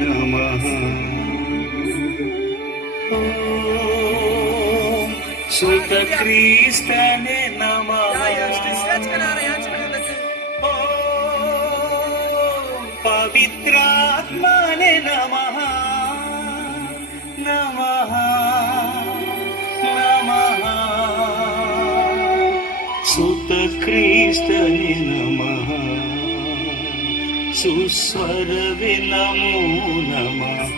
ನಮಃ. ಓಂ ಸುತ ಕ್ರಿಸ್ತನೇ ನಮಃ. ಓಂ ಪವಿತ್ರಾತ್ಮನೇ ನಮಃ. ನಮಃ ನಮಃ. ಸುತ ಕ್ರಿಸ್ತನೇ ನಮಃ. ಸುಸ್ವರವೇ ನಮೋ ನಮಃ.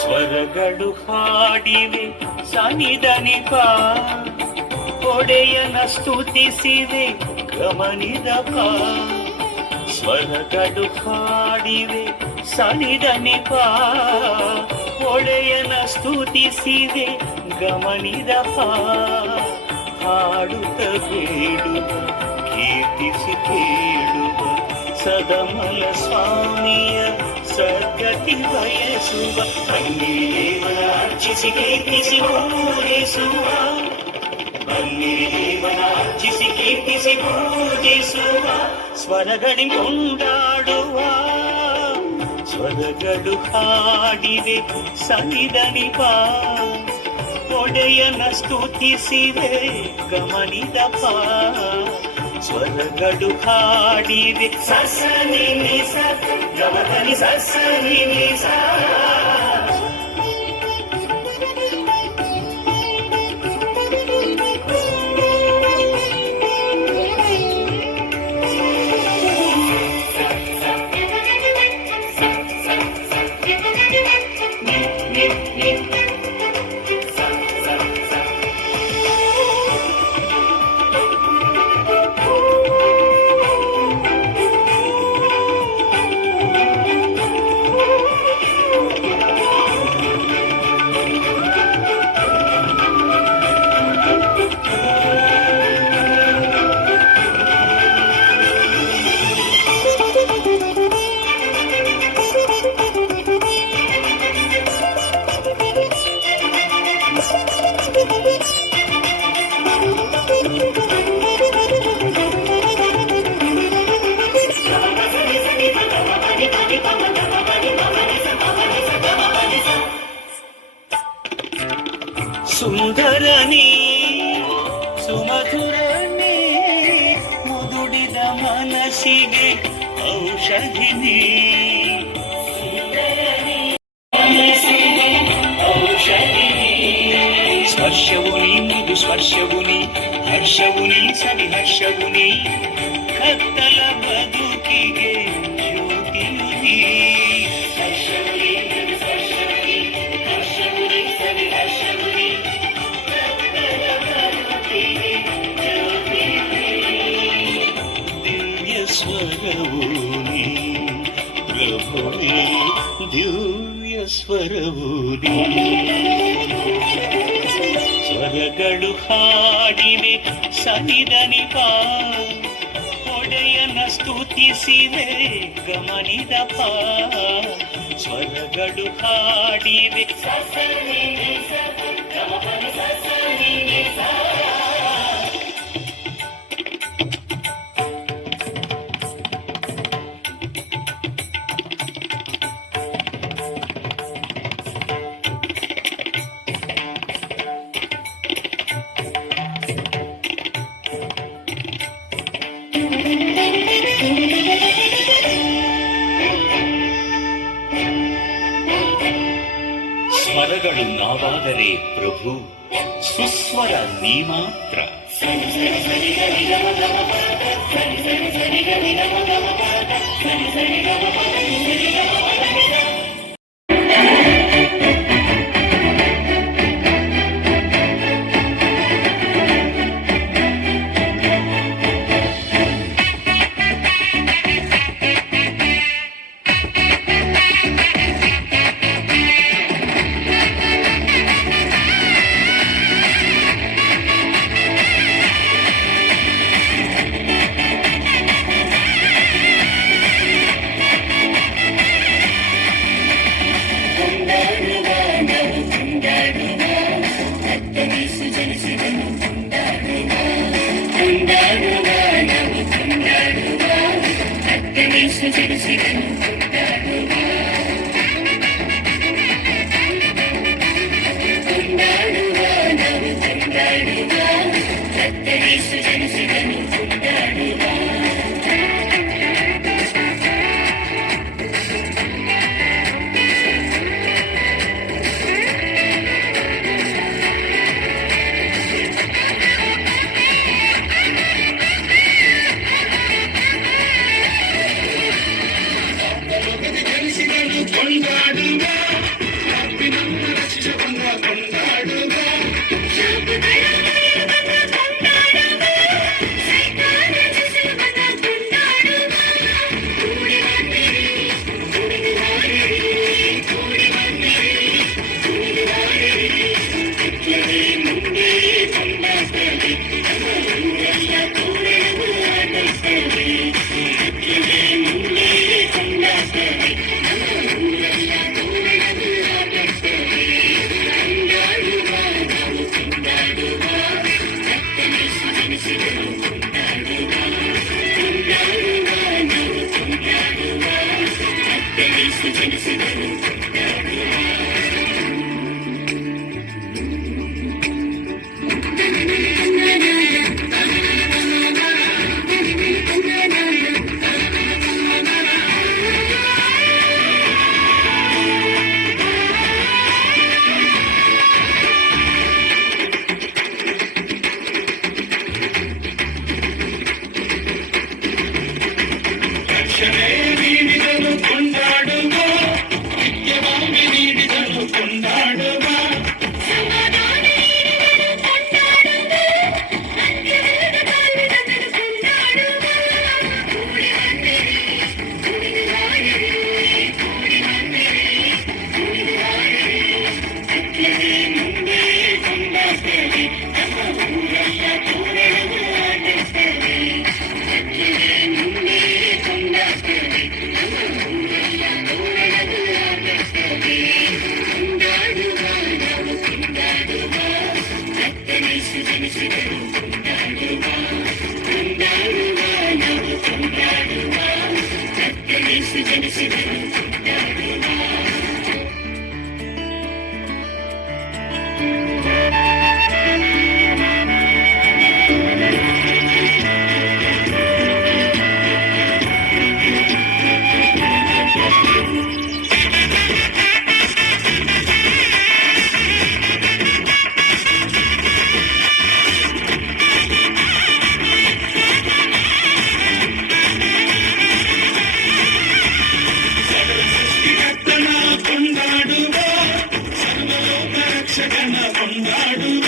ಸ್ವರಗಳು ಹಾಡಿವೆ ಸನಿದನಿಪ, ಒಡೆಯನ ಸ್ತುತಿಸಿವೆ ಗಮನಿದಪ. ಸ್ವರಗಳು ಹಾಡಿವೆ ಸನಿದನಿಪ, ಒಡೆಯನ ಸ್ತುತಿಸಿವೆ ಗಮನಿದಪ. ಹಾಡುತ್ತ ಬೇಡುವ ಕೀರ್ತಿಸಿ ಕೇಳುವ ಸದಮಲ ಸ್ವಾಮಿಯ ಸದ್ಗತಿ ಬಯಸುವ. ಬನ್ನಿ ದೇವನ ಅರ್ಚಿಸಿ ಕೀರ್ತಿಸಿ ಪೂಜಿಸುವ. ಬನ್ನಿ ದೇವನ ಅರ್ಚಿಸಿ ಕೀರ್ತಿಸಿ ಪೂಜಿಸುವ. ಸ್ವರಗಳಿ ಕೊಂಡಾಡುವ. ಸ್ವರಗಳು ಹಾಡಿವೆ ಸನಿದನಿಪ, ಒಡೆಯನ ಸ್ತುತಿಸಿವೆ ಗಮನಿದಪ. ಸ್ವರಗಳು ಹಾಡಿವೆ ಸಸ ನಿ ಸ ಗಮನಿ ಸಸ ನಿ ಸ. ಸುಂದರನೇ ಸುಮಧುರನೇ, ಮುದುಡಿದ ಮನಸ್ಸಿಗೆ ಔಷಧಿನಿ. ಔಷಧಿನಿ ಸ್ಪರ್ಶವು ನೀ, ಮೃದು ಸ್ಪರ್ಶವು ನೀ, ಹರ್ಷವು ನೀ, ಸವಿ ಹರ್ಷವು ನೀ. ಕತ್ತಲ ಬದುಕಿಗೆ ಜ್ಯೋತಿಯು ನೀ. ಸ್ಪರ್ಶವು ನೀ, ಮೃದು ಸ್ಪರ್ಶವು ನೀ, ಹರ್ಷವು ನೀ, ಸವಿ ಹರ್ಷವು ನೀ. ಸ್ವರವು ನೀ ಪ್ರಭುವೇ, ದಿವ್ಯ ಸ್ವರವು ನೀ. ಸ್ವರಗಳು ಹಾಡಿವೆ ಸನಿದನಿಪ, ಒಡೆಯನ ಸ್ತುತಿಸಿವೆ ಗಮನಿದಪ. ಸ್ವರಗಳು ಹಾಡಿವೆ ಸಸ ನಿ ಸ ಗಮನಿ ಸಸ ನಿ ಸ. ಸ್ವರಗಳು ನಾವಾದರೆ ಪ್ರಭು, ಸುಸ್ವರ ನೀ ಮಾತ್ರ. ಸರಿ ಸರಿ ಸರಿ ಗರಿ ಗಮ ಗಮ ಪದ, ಸರಿ ಸರಿ ಸರಿ ಗರಿ ಗಮ ಗಮ ಪದ, ಸರಿ ಸರಿ ಗಮ ಪದ, ಸರಿ ಗಮ ಪದ. ಜನಿಸಿದನು ಕೊಂಡಾಡುವ ಕೊಂಡಾಡುವ ನಾವು ಕೊಂಡಾಡುವ ಕರ್ತನೇಸು ಜನಿಸಿದನು ಕೊಂಡಾಡುವ ಕೊಂಡಾಡುವ ನಾವು ಕೊಂಡಾಡುವ ಕರ್ತನೇಸು ಜನಿಸಿದನು ಕೊಂಡಾಡುವ ಕೊಂಡಾಡುವ ನಮ್ಮ ರಕ್ಷಕನ ಕೊಂಡಾಡುವ ಮುಂದೆ ಕೊಂಡಾಡ್ತೇವೆ ಊರೆಲ್ಲ ತೋರಣವು ಆಡಿಸ್ತೇವೆ ಮುಂದೆ ಕೊಂಡಾಡ್ತೇವೆ ಊರೆಲ್ಲ ತೋರಣವು ಆಡಿಸ್ತೇವೆ ಕೊಂಡಾಡುವ ನಾವು ಕೊಂಡಾಡುವ ಕರ್ತನೇಸು ಜನಿಸಿದನು ಕೊಂಡಾಡುವ ಕೊಂಡಾಡುವ ನಾವು ಕೊಂಡಾಡುವ ಕರ್ತನೇಸು ಜನಿಸಿದನು ಕೊಂಡಾಡುವ ರಕ್ಷಣೆ ನೀಡಿದನು ಕೊಂಡಾಡುವ ನಿತ್ಯವಾಗಿ ನೀಡಿದನು ಕೊಂಡಾಡುವ ಮುಂದೆ ಕೊಂಡಾಡ್ತೇವೆ ಊರೆಲ್ಲ ತೋರಣವು ಆಡಿಸ್ತೇವೆ ಮುಂದೆ ಕೊಂಡಾಡ್ತೇವೆ ಊರೆಲ್ಲ ತೋರಣವು ಆಡಿಸ್ತೇವೆ ಕೊಂಡಾಡುವ ನಾವು ಕೊಂಡಾಡುವ ಕರ್ತನೇಸು ಜನಿಸಿದನು ಕೊಂಡಾಡುವ ಕೊಂಡಾಡುವ ನಾವು ಕೊಂಡಾಡುವ ಕರ್ತನೇಸು ಜನಿಸಿದನು ಕೊಂಡಾಡುವ ಸೃಷ್ಟಿಕರ್ತನ ಕೊಂಡಾಡುವ ಸರ್ವಲೋಕ ರಕ್ಷಕನ ಕೊಂಡಾಡುವ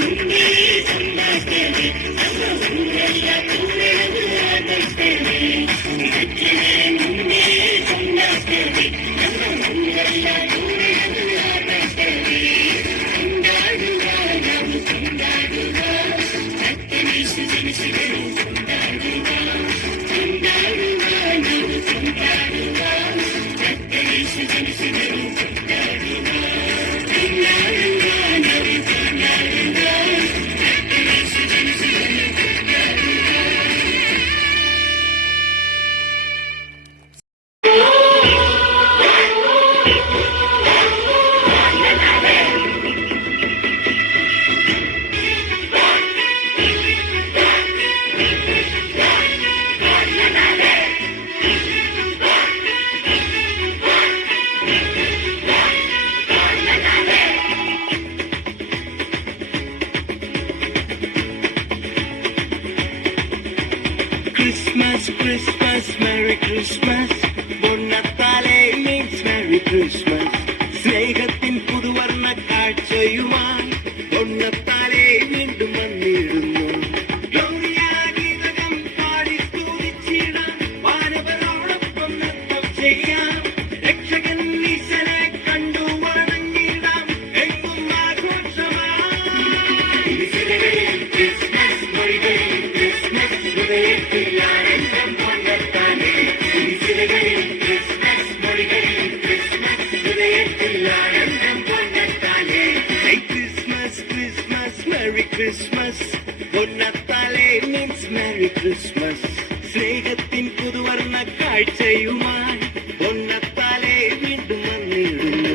ಮುಂದೆ ಕೊಂಡಾಡ್ತೇವೆ ಊರೆಲ್ಲ ತೋರಣವು ಆಡಿಸ್ತೇವೆ ಮುಂದೆ ಕೊಂಡಾಡ್ತೇವೆ ಊರೆಲ್ಲ ತೋರಣವು ಆಡಿಸ್ತೇವೆ ಕೊಂಡಾಡುವ ನಾವು ಕೊಂಡಾಡುವ ಕರ್ತನೇಸು ಜನಿಸಿದನು ಕೊಂಡಾಡುವ ಕೊಂಡಾಡುವ ನಾವು ಕೊಂಡಾಡುವ ಕರ್ತನೇಸು ಜನಿಸಿದನು ಕೊಂಡಾಡುವ ಕೊಂಡಾಡುವ ನಾವು ಕೊಂಡಾಡುವ ಕರ್ತನೇಸು ಜನಿಸಿದನು ಕೊಂಡಾಡುವ Christmas, Christmas, Merry Christmas. Buon Natale means Merry Christmas. സ്നേഹത്തിൻ പുതുവർണ്ണ കാഴ്ചയുമായി പൊന്നത്താലെ വീണ്ടും വന്നിടുന്നു. ഗീതകം പാടി സ്തുതിച്ചിടാം, വാനവരോടൊപ്പം നൃത്തം ചെയ്യാം. രക്ഷകൻ ഈശനെ കണ്ടു വണങ്ങിടാം, എങ്ങും ആഘോഷമായി. ക്രിസ്മസ് പൊന്നത്താലേ മീൻസ് മെറി ക്രിസ്മസ് സ്നേഹത്തിൻ പുതുവർണ്ണ കാഴ്ചയുമായി പൊന്നത്താലേ വീണ്ടും വന്നിടുന്നു.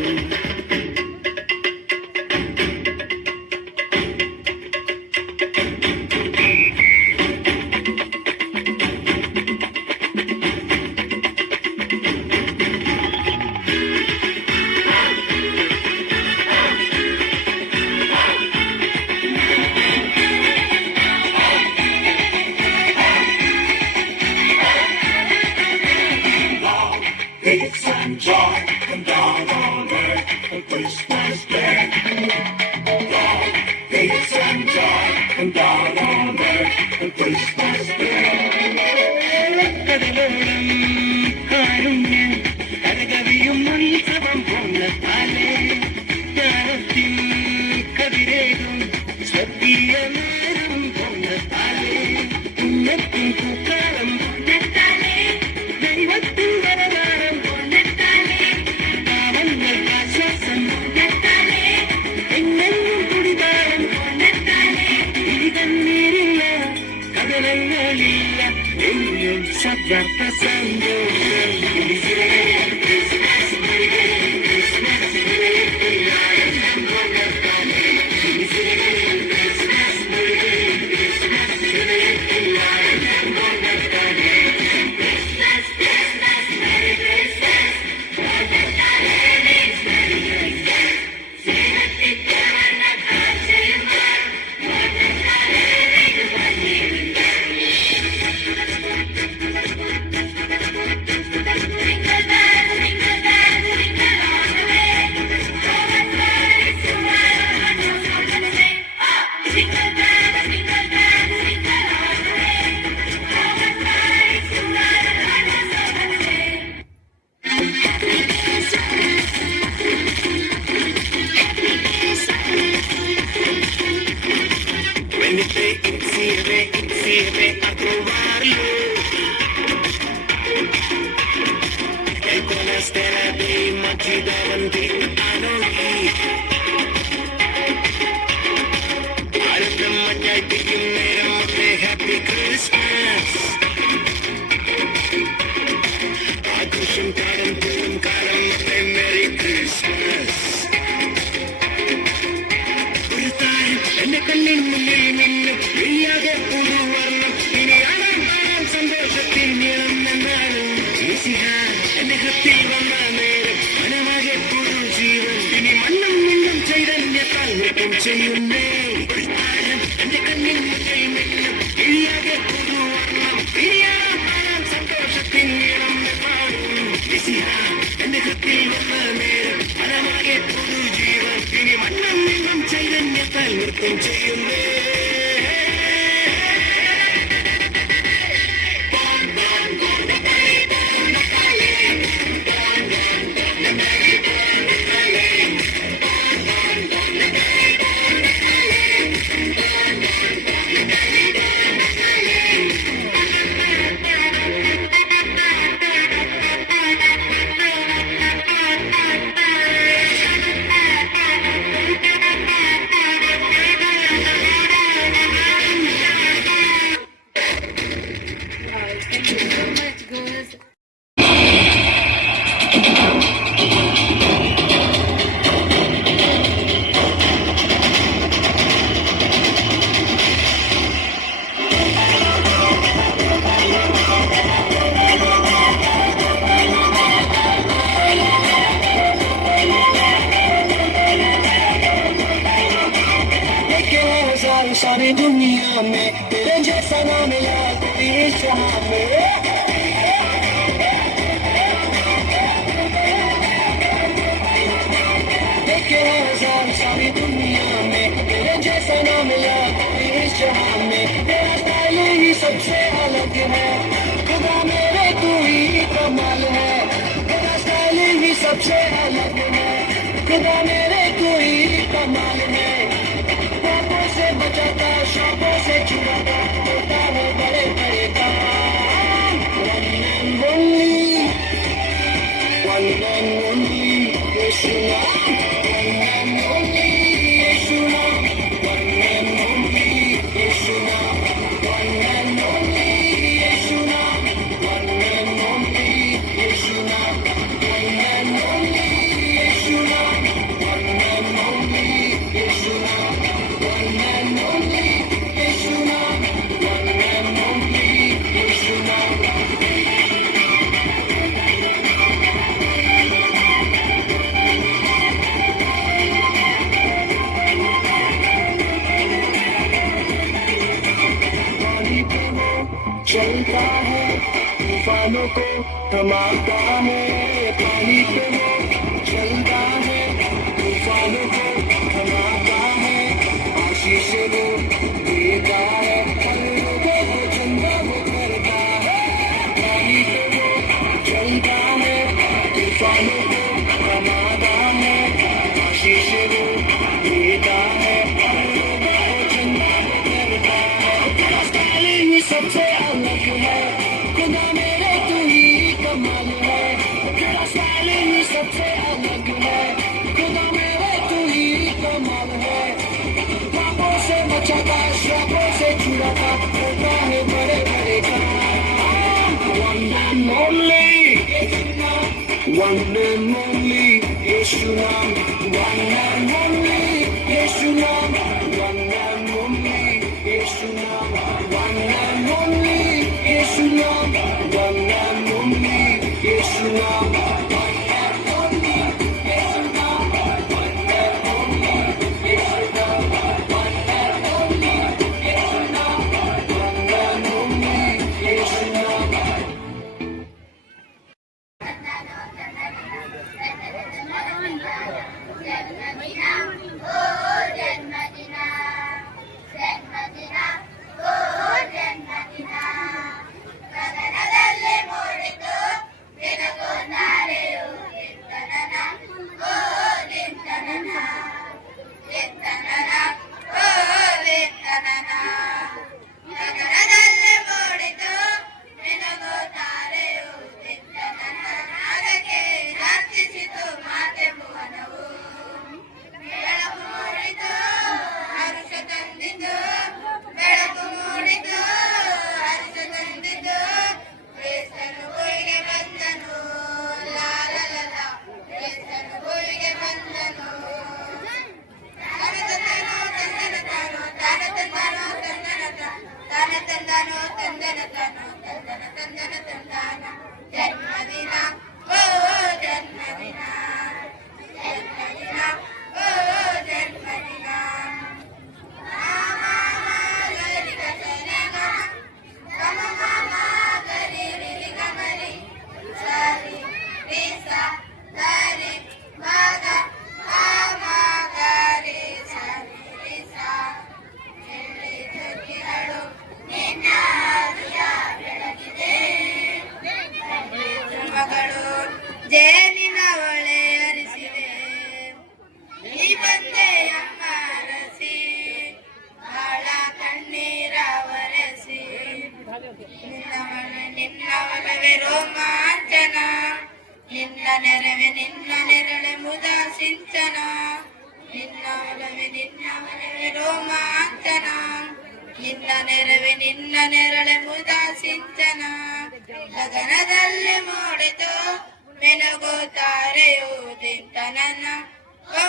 Peace and joy come down on earth on Christmas Day. Love, peace and joy come down on earth on Christmas Day. കടലോളം കാരുണ്യം കരകവിയും ഉത്സവം പൊന്നത്താലേ ജ്ഞാനത്തിൻ കതിരേകും സ്വർഗീയ നേരം പൊന്നത്താലേ ഉന്നത്തിൻ പൂക്കാലം പൊന്നത്താലേ ദൈവത്തിൻ വരദാനം പൊന്നത്താലേ പാവങ്ങൾക്ക് ആശ്വാസം പൊന്നത്താലേ എന്നെന്നും കുടിതാരം പൊന്നത്താലേ ഇനി കണ്ണീരില്ല കടലങ്ങളില്ല എന്നും സദ്വർത്ത സന്തോഷം. Venite insieme a trovarlo e con la stella dei magi davanti a noi ആനന്ദമഞ്ഞായിട്ടിരിക്കും നേരം മുതലേ ഹാപ്പി ക്രിസ്മസ് ആഘോഷം കാലം പോലും കാലം മുതലേ മെറി ക്രിസ്മസ് ഒരു താരം എന്റെ കണ്ണിൻ മുന്നിൽ നിന്നും വെയ്യാതെ പുതുവർണ്ണം ഇനി ആടാം പാടാം സന്തോഷത്തിൽ നിറഞ്ഞാലും എന്റെ ഹത്തിൽ വന്ന നേരം മനമാകെ പുതു ജീവൻ ഇനി മണ്ണും മിന്നും ചൈതന്യത്താൽ നൃത്തം ചെയ്യുന്നേ ഒരു താരം എന്റെ കണ്ണിൻ മുന്നിൽ നിന്നും വെയ്യാതെ പുതുവർണ്ണം ഇനി ആടാം പാടാം സന്തോഷത്തിൽ നിറഞ്ഞാലും എന്റെ ഹത്തിൽ വന്ന നേരം മനമാകെ പുതു ജീവൻ ഇനി മണ്ണും മിന്നും ചൈതന്യത്താൽ നൃത്തം ചെയ്യുന്നേ. Thank you so much, girls. सारी दुनिया में तेरे जैसा ना मिला कोई इस जहां में देखे हजार सारी दुनिया में तेरे जैसा ना मिला कोई इस जहां में तेरा स्टाइल ही सबसे अलग है खुदा मेरे तू ही कमाल है तेरा स्टाइल ही सबसे अलग है खुदा मेरे तू ही कमाल है से बचाता शापों से छुड़ाता होता है बड़े बड़े काम one and only Yeshua one and only Yeshua one and only तूफानों को थमाता है, पानी पे वो चलता है, तूफानों को थमाता है, आशीष वो देता है, पलकों को चंदा वो करता है, पानी पे वो चलता है, तूफानों को थमाता है, आशीष वो देता है, पलकों को चंदा वो करता है। तेरा स्टाइल ही सबसे अलग है, खुदा मेरे तू ही कमाल है, तेरा स्टाइल ही सबसे अलग है, खुदा मेरे तू ही कमाल है। पापों से बचाता, श्रापों से छुड़ाता, होता है बड़े बड़े काम। One and only, one and only, यीशु नाम, one and only, यीशु नाम, one and only, यीशु नाम, one and only, यीशु नाम, one and only, यीशु नाम, one and only, यीशु नाम, one and only, यीशु नाम, one and only, यीशु नाम, one and only, यीशु नाम। ಜೇನಿನವಳೆ ಅರಿಸಿದೆ ಈ ಬಂದೆ ಅಮ್ಮ ರಸಿ ಬಾಳ ಕಣ್ಣೀರ ಒರೆಸಿ ನಿನ್ನವಲವೇ ರೋಮಾಂಚನ ನಿನ್ನ ನೆರಳೆ ಮುದ ಸಿಂಚನ ನಿನ್ನವಲವೇ ರೋಮಾಂಚನ ನಿನ್ನ ನೆರಳೆ ಮುದ ಸಿಂಚನ ಗಗನದಲ್ಲಿ ಮೂಡಿತು ಮೆಲುಗು ತಾರೆಯು ದಿಂತನನ ಓ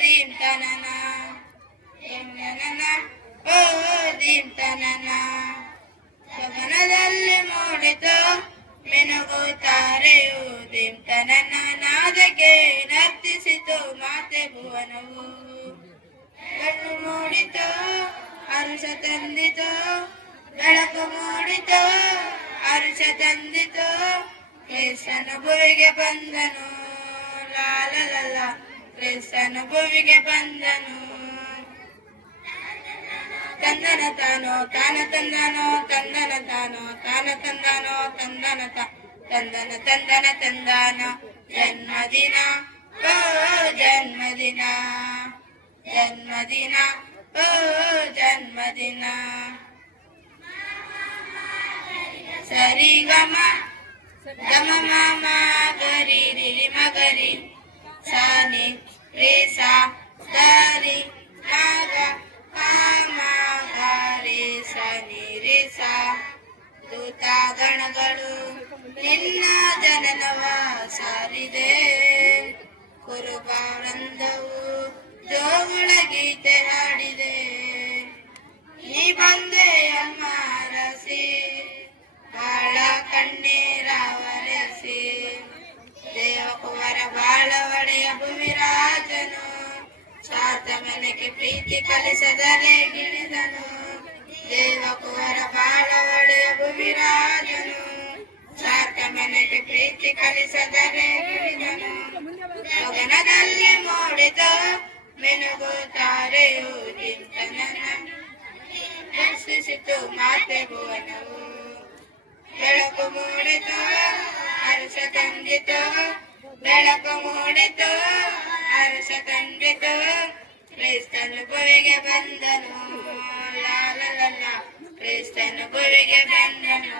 ದಿಂತನನ ಓ ದಿಂತನನ ಗಗನದಲ್ಲಿ ಮೂಡಿತು ಮೆಲುಗು ತಾರೆಯು ದಿಂತನನ ನಾದಕ್ಕೆ ನರ್ತಿಸಿತು ಮಾತೆ ಭುವನವು ಕಣ್ಣು ಮೂಡಿತು ಹರುಷ ತಂದಿತು ಬೆಳಕು ಮೂಡಿತು ಹರುಷ ತಂದಿತು ಕ್ರಿಸ್ತನು ಭುವಿಗೆ ಬಂದನು ಲಾಲಲಲ ಕ್ರಿಸ್ತನು ಭುವಿಗೆ ಬಂದನು ತಂದನ ತಾನೋ ತಾನ ತಂದನೋ ತಂದನ ತಾನೋ ತಾನ ತಂದನೋ ತಂದನ ತಂದನ ತಂದನ ತಂದಾನ ಜನ್ಮದಿನ ಓ ಜನ್ಮದಿನ ಜನ್ಮದಿನ ಓ ಜನ್ಮದಿನ ಸರಿ ಗಮ ಗಮ ಮಾಮ ಗರಿ ರಿರಿ ಮಗರಿ ಸಾನಿ ರೇಸಾ ದಾರಿ ನಾಗ ಕಾಮ ಗಾರಿ ಸನಿ ರೇಸಾ ದೂತ ಗಣಗಳು ನಿನ್ನ ಜನನವ ಸಾರಿದೆ ಕುರುಬ ವೃಂದವು ಜೋಗುಳ ಗೀತೆ ಹಾಡಿದೆ ನೀ ಬಂದೆ ಅಮ್ಮ ರಸಿ ಬಾಳ ಕಣ್ಣೀರ ಒರೆಸಿ ದೇವಕುವರ ಬಾಳ ಒಡೆಯ ಭುವಿರಾಜನು ಸ್ವಾರ್ಥ ಮನೆಗೆ ಪ್ರೀತಿ ಕಲಿಸದಲೇ ಗಿಳಿದನು ದೇವಕುವರ ಬಾಳ ಒಡೆಯ ಭುವಿರಾಜನು ಸಾರ್ಥ ಮನೆಗೆ ಪ್ರೀತಿ ಕಲಿಸದರೆ ಬಿಡಿದನು ಗಗನದಲ್ಲಿ ಮೂಡಿತು ಮಿನುಗುತ್ತಾರೆಯು ದಿಂತನನ ದರ್ಶಿಸಿತು ಮಾತೆ ಭುವನವು ಬೆಳಕು ಮೂಡಿತು ಹರ್ಷ ತಂದಿತು ಬೆಳಕು ಮೂಡಿತು ಹರ್ಷ ತಂದಿತು ಕ್ರಿಸ್ತನು ಭುವಿಗೆ ಬಂದನು ಲಾಲಲಲ್ಲ ಕ್ರಿಸ್ತನು ಭುವಿಗೆ ಬಂದನು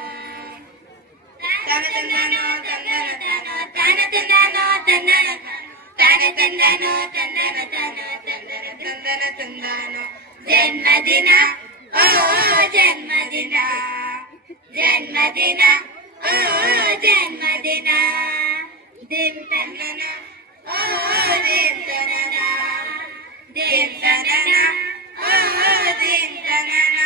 ತನ ತಂದನು ತಂದನ ತನ ತಂದನು ತಂದನ ತನ ತಂದನು ತಂದನ ತನ ತಂದನ ತಂದನ ತಂದನು ಜನ್ಮದಿನ ಓ ಜನ್ಮದಿನ ಜನ್ಮದಿನ ಓ ಜನ್ಮದಿನ ದಿಂತನನ ಓ ದಿಂತನನ ದಿಂತನನ ಓ ದಿಂತನನ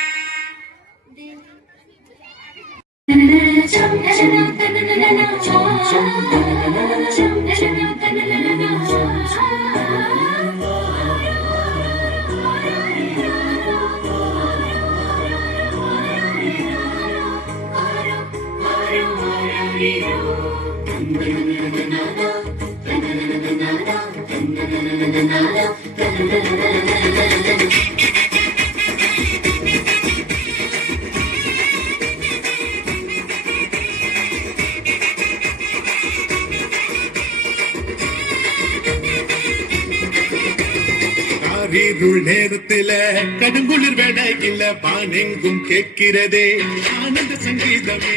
இருள் நேரத்தில கடுங்குளிர் வேடையில பானெங்கும் கேட்கிறதே ஆனந்த சங்கீதமே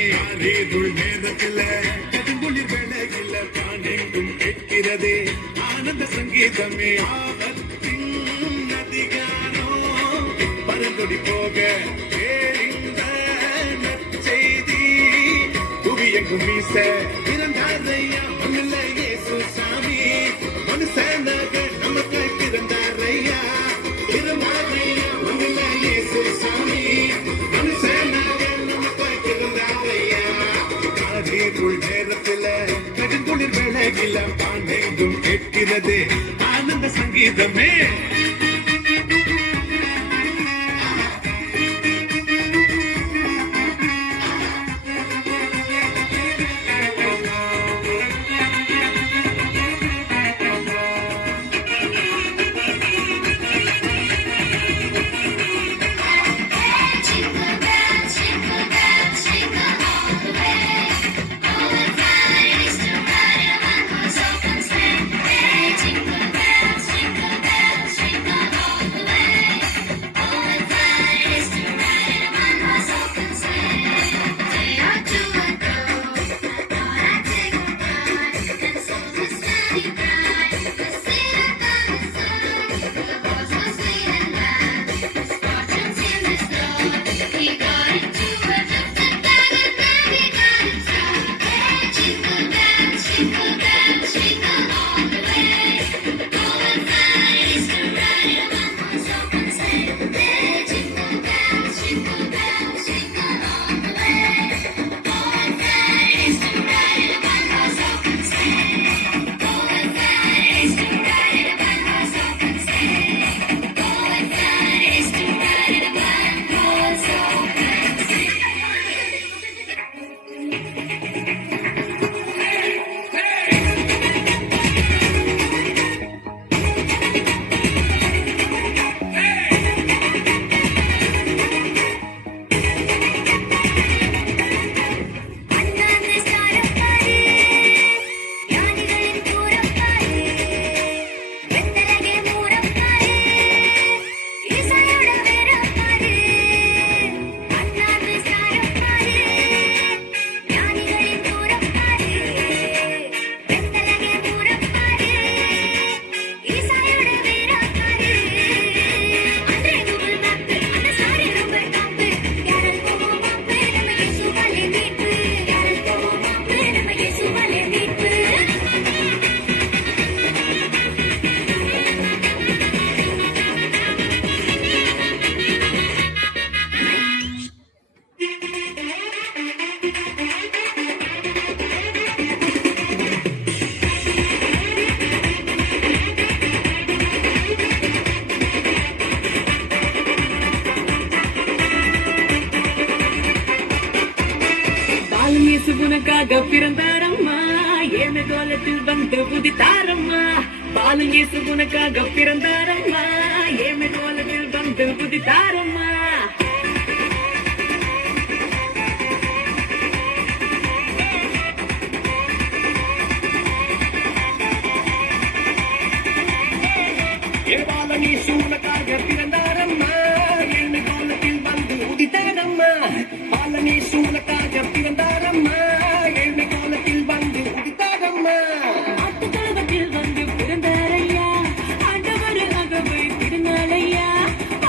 இருள் நேரத்தில கடுங்குளிர் வேடையில பானெங்கும் கேட்கிறதே ஆனந்த சங்கீதமே ஆபத்தின் அதிகாரோ பரந்தொடி போக கேளிந்த நற்செய்தி புவியெங்கும் வீச பிறந்தாரையா மண்ணில இயேசு சாமி மனுஷனாக நமக்கு பிறந்தாரையா பிறந்தாரையா மண்ணில இயேசு சாமி மனுஷனாக நமக்கு பிறந்தாரையா ஆதிக்குள் நேரத்தில கடுங்குளிர் வேளையில பாண்டெங்கும் கேட்கிறது ஆனந்த சங்கீதமே உனக்காக பிறந்தாரம்மா ஏன கோலத்தில் வந்து புதித்தாரம்மா பாலும் இயேசு உனக்காக பிறந்தாரம்மா ஏன கோலத்தில் வந்து புதித்தாரம்மா ஏவாளனி சூனக்காக பிறந்தாரம்மா ஏழு கோலத்தில் வந்து உதித்தாரம்மா பாலனி சூனக்காக பிறந்தாரம்மா ஏழு கோலத்தில் வந்து உதித்தாரம்மா ஆட்டுக்காலத்தில் வந்து பிறந்தாரையா ஆண்டவர் அகவை திருநாளையா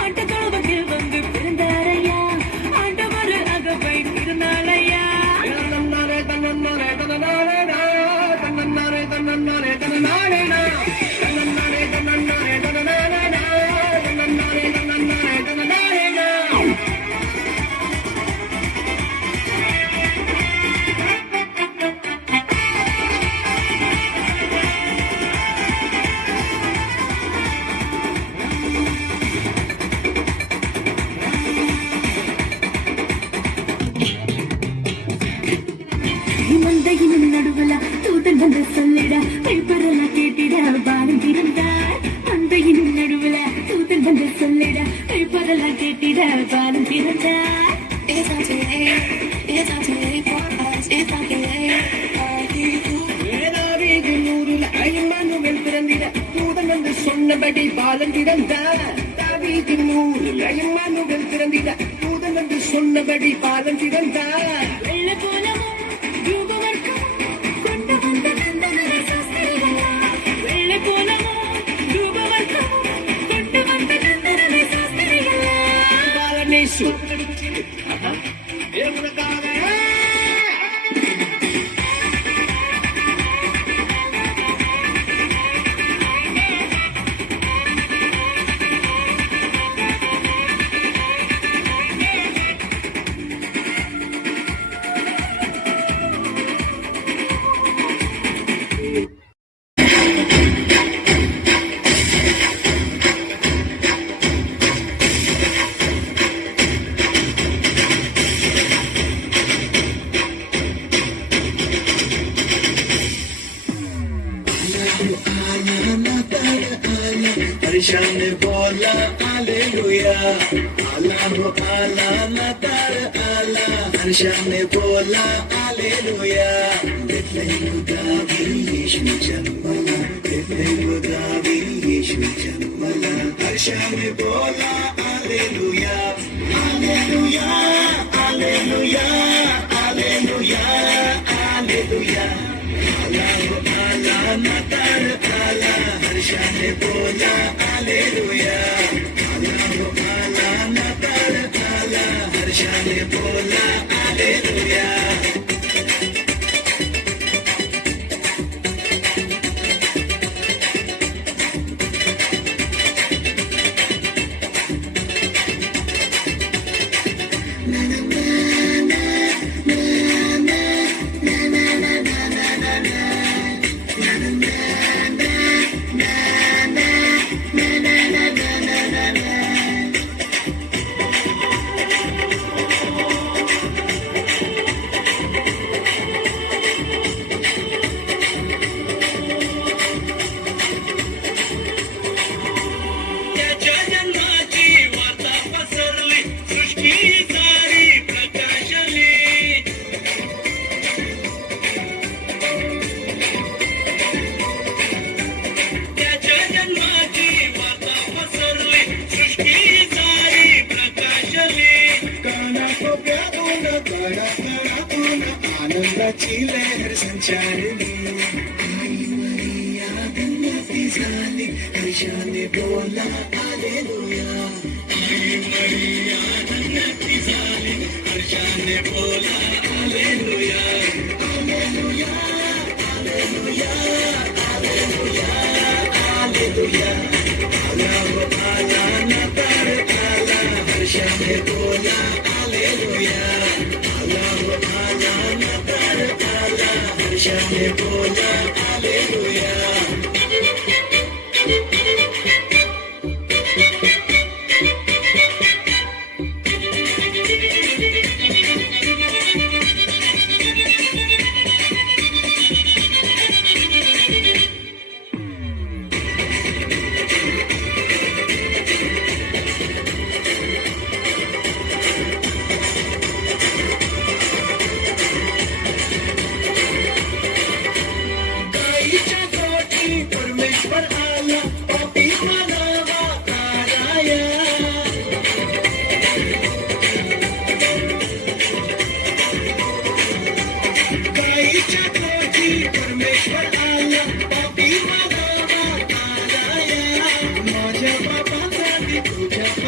ஆட்டுக்காலத்தில் வந்து பிறந்தாரையா ஆண்டவர் அகவை திருநாளையா தன்னன்னாரே தன்னன்னாரே தன்னனாரே தன்னன்னாரே தன்னன்னாரே தன்னனாரே தன்னன்னாரே தன்னன்னாரே மந்தையின் நடுவுல தூதன் வந்து சொல்லிட பேப்பரெல்லாம் கேட்டிட பாரம் திறந்தார் மந்தையின் நடுவுல தூதன் வந்து சொல்லிட பேப்பரெல்லாம் கேட்டிட பாரம் திறந்தார் It's not too late. It's not too late for us. It's not too late for you. ஏதாவீது நூறுல ஐமானுவல் பிறந்திட தூதன் வந்து சொன்னபடி பாலம் திறந்தார் தாவீது நூறுல ஐமானுவல் பிறந்திட தூதன் வந்து சொன்னபடி பாலம் திறந்தார் வெள்ள போலவும் परेशान बोला हालेलुया आला हो आला नातार आला परेशान बोला हालेलुया बेथलेहम गावी यीशु जन्मला बेथलेहम गावी यीशु जन्मला परेशान बोला hallelujah hallelujah hallelujah hallelujah hallelujah आला हो आला नातार आला परेशान बोला हालेलुया आला हो आला नातार आला परेशान बोला हालेलुया आनंदाची लहर संचारली आई मरिया धन्यती झाली हर्षाने बोला हालेलुया आई मरिया धन्यती झाली हर्षाने बोला hallelujah hallelujah hallelujah hallelujah hallelujah आला हो आला नातार आला हर्षाने बोला हालेलुया आला हो आला नातार आला हर्षाने बोला हालेलुया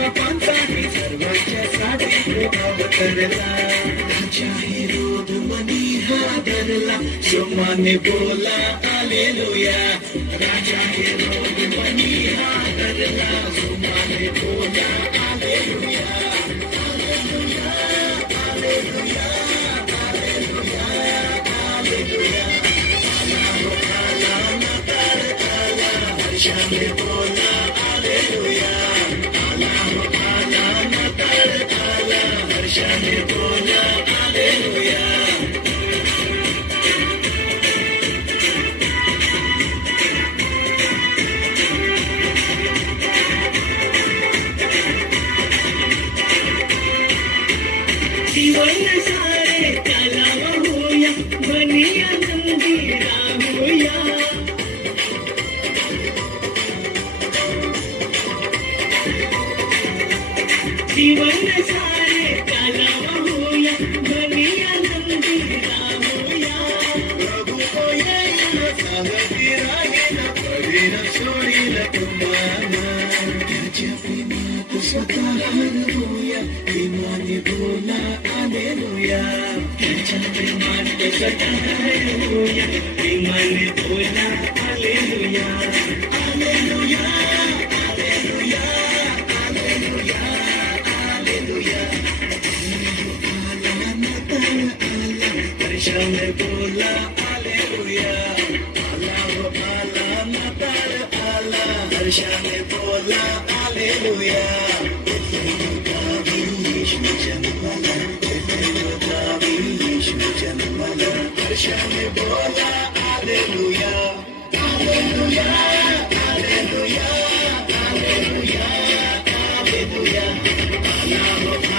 पापांसाठी सर्वांच्यासाठी तो अवतरला. राजा हेरोद मनी हादरला, जोमाने बोला हालेलुया. राजा हेरोद मनी हादरला, जोमाने बोला hallelujah. Hallelujah, hallelujah, hallelujah, hallelujah. आला नाताळ आला, हर्षाने बोला हालेलुया. आला नाताळ आला, हर्षाने बोला हालेलुया. जीवन सारे त्याला होया, बनी आनंदी राहूया. जीवन सारे त्याला होया, बनी आनंदी राहूया. प्रभु को येईल सांगती राहील, पडेल सोडील तुम्हाला. त्याच्या प्रेमात स्वतः हरवूया, प्रेमाने बोला हालेलुया. त्याच्या प्रेमात स्वतः हरवूया, प्रेमाने बोला hallelujah. Hallelujah, hallelujah, hallelujah, hallelujah. आला नाताळ आला, हर्षाने बोला हालेलुया. आला नाताळ आला, हर्षाने बोला हालेलुया. येशू जन्मला, येशू जन्मला, हर्षाने बोला hallelujah. Hallelujah, hallelujah, hallelujah, hallelujah.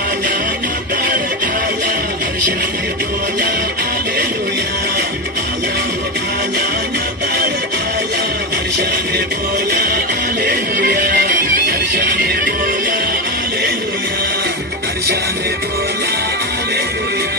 आला नाताळ आला, हर्षाने बोला हालेलुया. आला नाताळ आला, हर्षाने बोला हालेलुया. हर्षाने बोला हालेलुया. हर्षाने बोला hallelujah.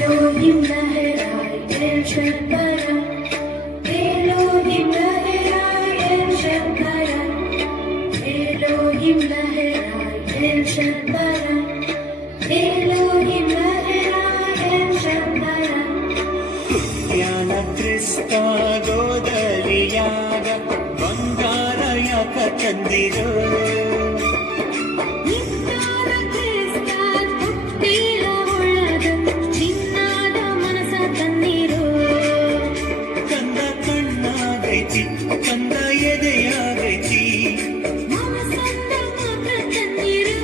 Elohim Lahai El Shaddai, Elohim Lahai El Shaddai, Elohim Lahai El Shaddai, Elohim Lahai El Shaddai. ಜ್ಞಾನ ಕ್ರಿಸ್ತ ಗೋದಲಿಯಾಗ ಬಂಗಾರ ಯಾಕ ತಂದಿರೋ. ನಿತ್ತಾದ ಕ್ರಿಸ್ತ ತುಟ್ಟಿಲ ಒಳಗ ಚಿನ್ನಾದ ಮನಸ ತಂದಿರೋ. ಕಂದ ಕಣ್ಣಾಗೈತಿ, ಕಂದ ಎದೆಯಾಗೈತಿ, ಮನಸಂದ ಮಾತ್ರ ತಂದಿರೋ.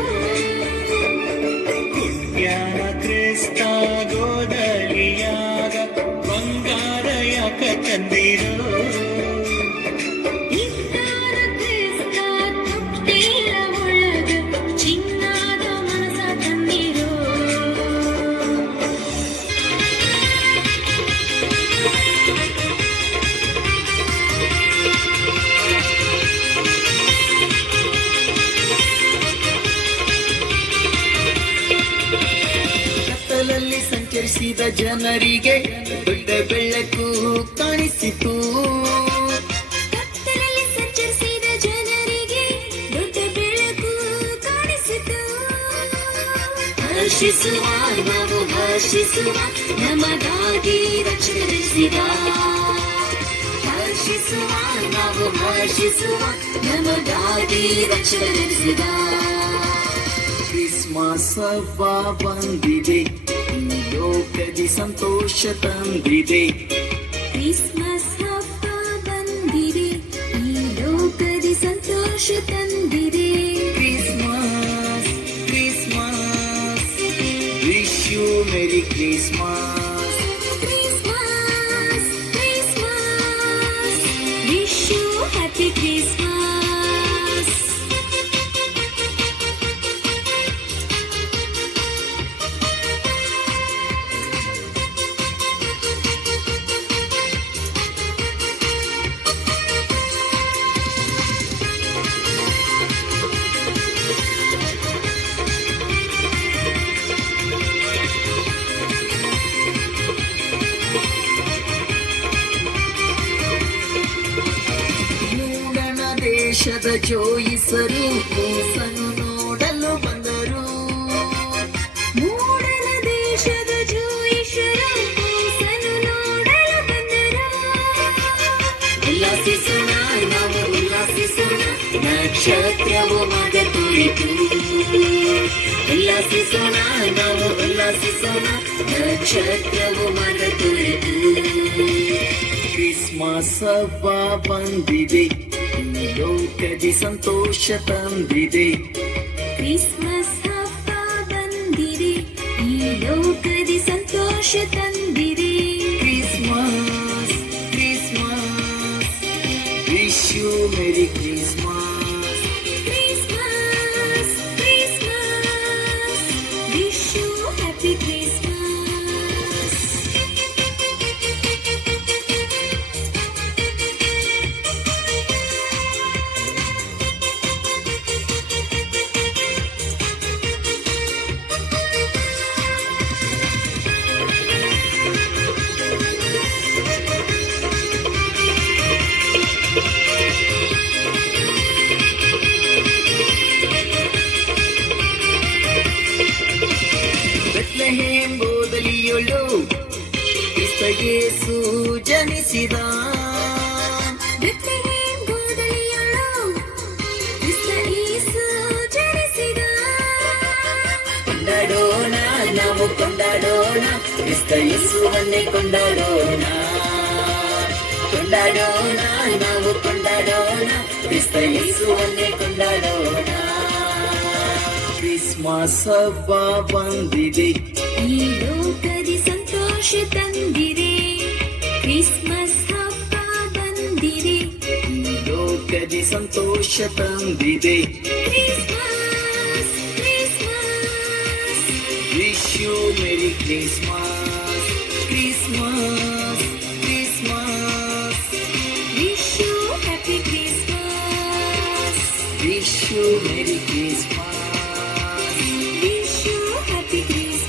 ಜ್ಞಾನ ಕ್ರಿಸ್ತ ಗೋದಲಿಯಾಗ ಬಂಗಾರ ಯಾಕ ತಂದಿರೋ. ನಿತ್ತಾದ ಕ್ರಿಸ್ತ ತುಟ್ಟಿಲ ಒಳಗ ಚಿನ್ನಾದ ಮನಸ ತಂದಿರೋ. ಕತ್ತಲಲ್ಲಿ ಸಂಚರಿಸಿದ ಜನರಿಗೆ ದೊಡ್ಡ ಬೆಳಕು ಕಾಣಿಸಿತು. ಕತ್ತಲಲ್ಲಿ ಸಂಚರಿಸಿದ ಜನರಿಗೆ ದೊಡ್ಡ ಬೆಳಕು ಕಾಣಿಸಿತು. ಹರ್ಷಿಸುವ ನಾವು ಹರ್ಷಿಸುವ, ನಮಗಾಗಿ ರಕ್ಷಣೆ ಧರಿಸಿದ. ಹರ್ಷಿಸುವ ನಾವು ಹರ್ಷಿಸುವ, ನಮಗಾಗಿ ರಕ್ಷಣೆ ಧರಿಸಿದ. ಕ್ರಿಸ್ಮಸ್ ಹಬ್ಬ ಬಂದಿದೆ, ಈ ಲೋಕದಿ ಸಂತೋಷ ತಂದಿದೆ. ಕ್ರಿಸ್ಮಸ್ ಹಬ್ಬ ಬಂದಿದೆ, ಈ ಲೋಕದಿ ಸಂತೋಷ ತಂದಿದೆ. Christmas, Christmas, wish you merry Christmas. Christmas, Christmas, wish you happy Christmas. ದೇಶದ ಜೋಯಿಸರು ಕೂಸನ್ನು ನೋಡಲು ಬಂದರು. ಮೂಡಲ ದೇಶದ ಜೋಯಿಸರು ಕೂಸನ್ನು ನೋಡಲು ಬಂದರು. ಉಲ್ಲಾಸಿಸೋಣ ನಾವು ಉಲ್ಲಾಸಿಸೋಣ, ನಕ್ಷತ್ರವು ಮಗ ತೋರಿತು. ಉಲ್ಲಾಸಿಸೋಣ ನಾವು ಉಲ್ಲಾಸಿಸೋಣ, ನಕ್ಷತ್ರವು ಮಗ ತೋರಿತು. ಕ್ರಿಸ್ಮಸ್ ಹಬ್ಬ ಬಂದಿದೆ, ಈ ಲೋಕದಿ ಸಂತೋಷ ತಂದಿದೆ. ಕ್ರಿಸ್ಮಸ್ ಹಬ್ಬ ಬಂದಿದೆ, ಈ ಲೋಕದಿ ಸಂತೋಷ ತಂದಿದೆ. Christmas Christmas, wish you merry Christmas. Christmas Christmas, wish you happy Christmas. Bethlehem ಬೋದಲಿಯೊಳು ಕ್ರಿಸ್ತ ಯೇಸು ಜನಿಸಿದ. ಬೆತ್ಲೆಹೇಮ್ ಗೋದಲಿಯಳು ಕ್ರಿಸ್ತ ಯೇಸು ಜನಿಸಿದ. ಕೊಂಡಾಡೋಣ ನಾವು ಕೊಂಡಾಡೋಣ, ಕ್ರಿಸ್ತ ಯೇಸುವನ್ನೇ ಕೊಂಡಾಡೋಣ. ಕೊಂಡಾಡೋಣ ನಾವು ಕೊಂಡಾಡೋಣ, ಕ್ರಿಸ್ತ ಯೇಸುವನ್ನೇ ಕೊಂಡಾಡೋಣ. ಕ್ರಿಸ್ಮಸ್ ಹಬ್ಬ ಬಂದಿದೆ, ಈ ಲೋಕದಿ ಸಂತೋಷ ತಂದಿದೆ. ಕ್ರಿಸ್ಮಸ್ ಹಬ್ಬ ಬಂದಿದೆ, ಈ ಲೋಕದಿ ಸಂತೋಷ ತಂದಿದೆ. Christmas Christmas, wish you merry Christmas. Christmas Christmas, wish you happy Christmas. Wish you merry Christmas. Wish you happy Christmas.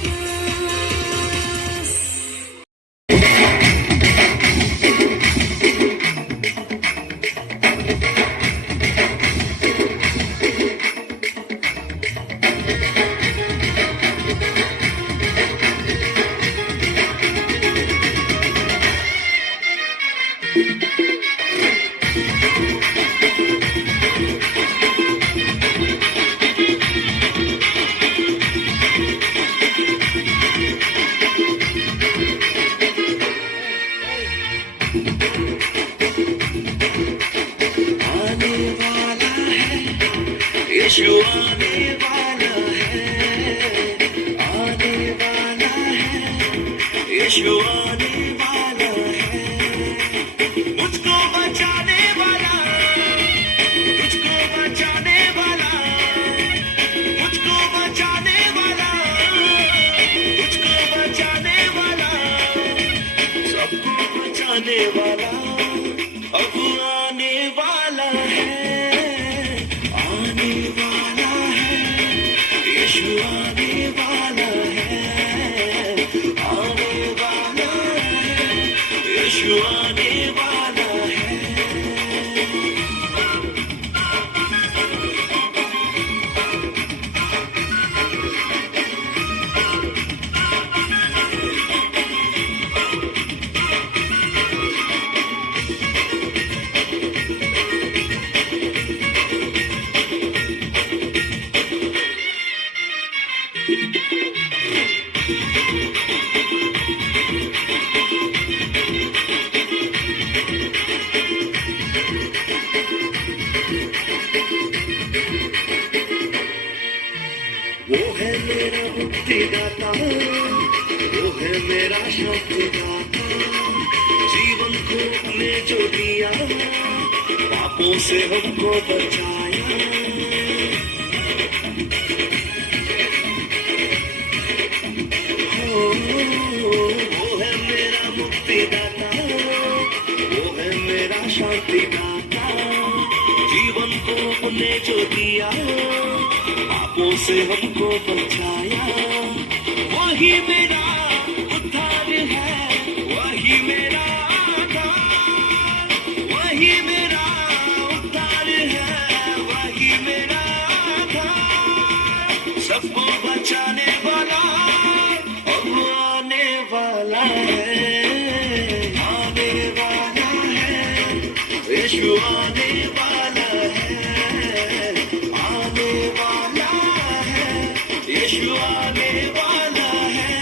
आने वाला है, यीशु आने वाला है. आने वाला है, यीशु आने वाला है. मुझको बचाने वाला, मुझको बचाने वाला, मुझको बचाने वाला, मुझको बचाने वाला, सबको बचाने वाला अब आने वाला है. आने वाला है, यीशु आने वाला है. आने वाला है, यीशु आने वाला है. वो है मेरा मुक्तिदाता, वो है मेरा शांतिदाता. जीवन को अपने जो दिया, पापों से हमको बचाया. वो है मेरा मुक्तिदाता, वो है मेरा शांतिदाता. जीवन को अपने जो दिया, पापों से हमको बचाया. वही मेरा उद्धार है, वही मेरा आधार, वही मेरा उद्धार है, यीशु आने वाला है, आने वाला है, यीशु आने वाला है।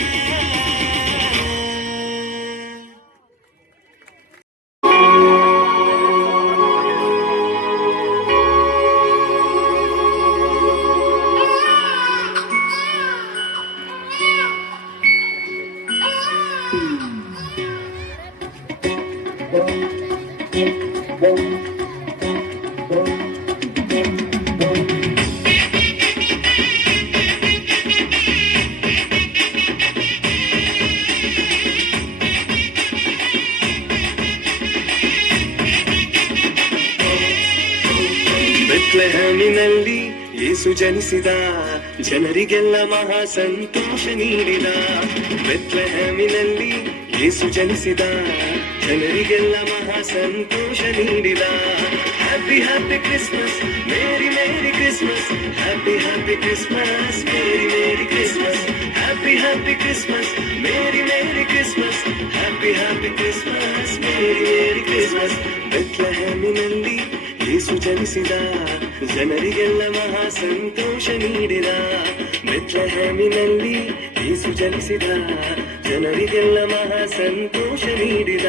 ಬೆತ್ಲೆಹೇಮಿನಲ್ಲಿ ಯೇಸು ಜನಿಸಿದ, ಜನರಿಗೆಲ್ಲ ಮಹಾ ಸಂತೋಷ ನೀಡಿದ. ಬೆತ್ಲೆಹೇಮಿನಲ್ಲಿ ಯೇಸು ಜನಿಸಿದ, ಜನರಿಗೆಲ್ಲ ಮಹಾ ಸಂತೋಷ ನೀಡಿದ. Happy happy Christmas, merry merry Christmas, happy happy Christmas, merry merry Christmas, happy happy Christmas, merry merry Christmas, happy happy Christmas, merry merry Christmas. ಬೆತ್ಲೆಹೇಮಿನಲ್ಲಿ ಯೇಸು ಜನಿಸಿದ, ಜನರಿಗೆಲ್ಲ ಮಹಾ ಸಂತೋಷ ನೀಡಿದ. ಬೆತ್ಲೆಹೇಮಿನಲ್ಲಿ ಯೇಸು ಜನಿಸಿದ, ಜನರಿಗೆಲ್ಲ ಮಹಾ ಸಂತೋಷ ನೀಡಿದ.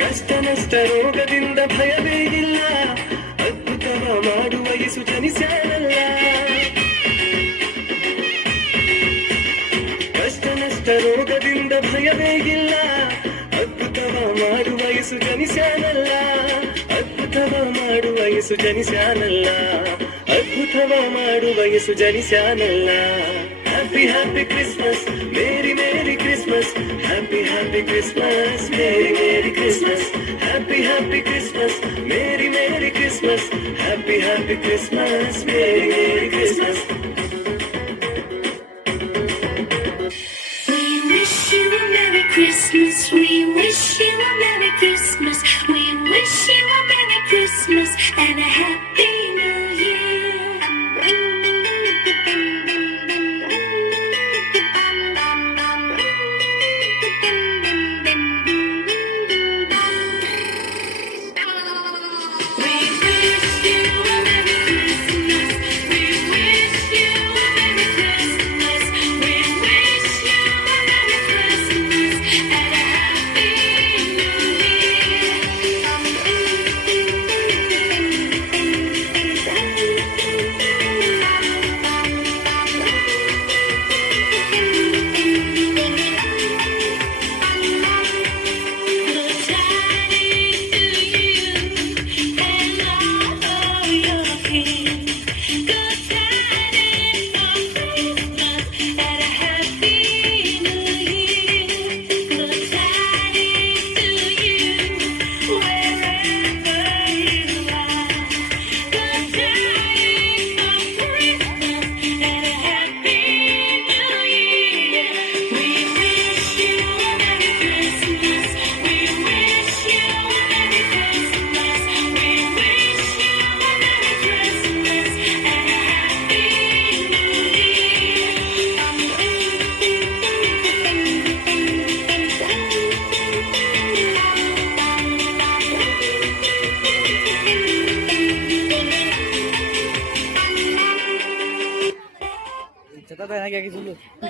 ಕಷ್ಟ ನಷ್ಟ ರೋಗದಿಂದ ಭಯವೇ ಇಲ್ಲ, ಅದ್ಭುತವ ಮಾಡುವ ಯೇಸು ಜನಿಸ್ಯಾನಲ್ಲ. ಕಷ್ಟ ನಷ್ಟ ರೋಗದಿಂದ ಭಯವೇ ಇಲ್ಲ, ಅದ್ಭುತವ ಮಾಡುವ ಯೇಸು ಜನಿಸ್ಯಾನಲ್ಲ. ಅದ್ಭುತವ ಮಾಡುವ ಯೇಸು ಜನಿಸ್ಯಾನಲ್ಲ, ಅದ್ಭುತವ ಮಾಡುವ ಯೇಸು ಜನಿಸ್ಯಾನಲ್ಲ. Happy happy Christmas, merry merry Christmas, happy happy Christmas, merry merry Christmas, happy happy Christmas, merry merry Christmas, happy happy Christmas, merry merry Christmas. We wish you a Merry Christmas. We wish you a Merry Christmas. We wish you a Merry Christmas and a Happy New Year.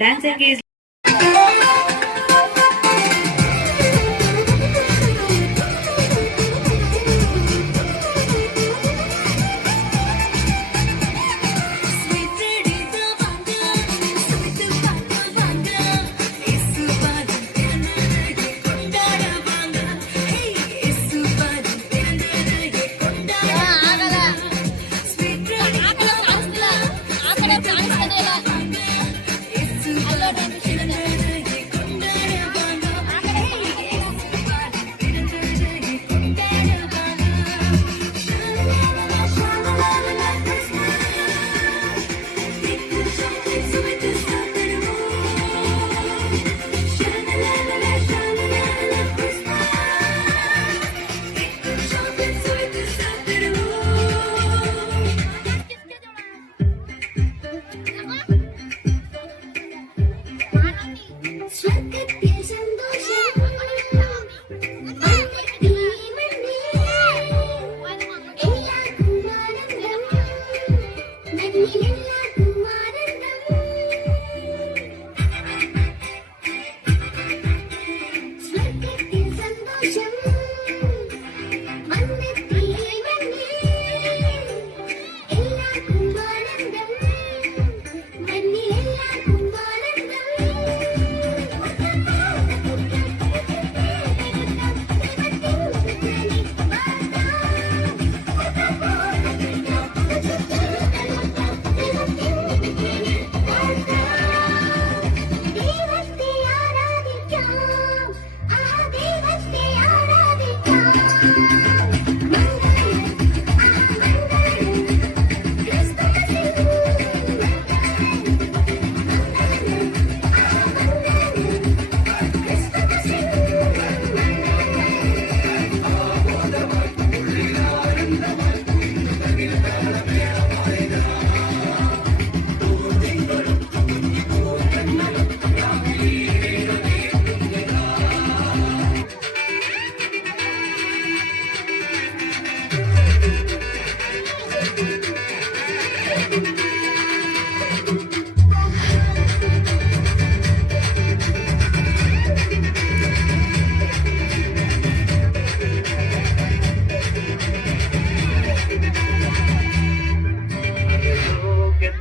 Dancing is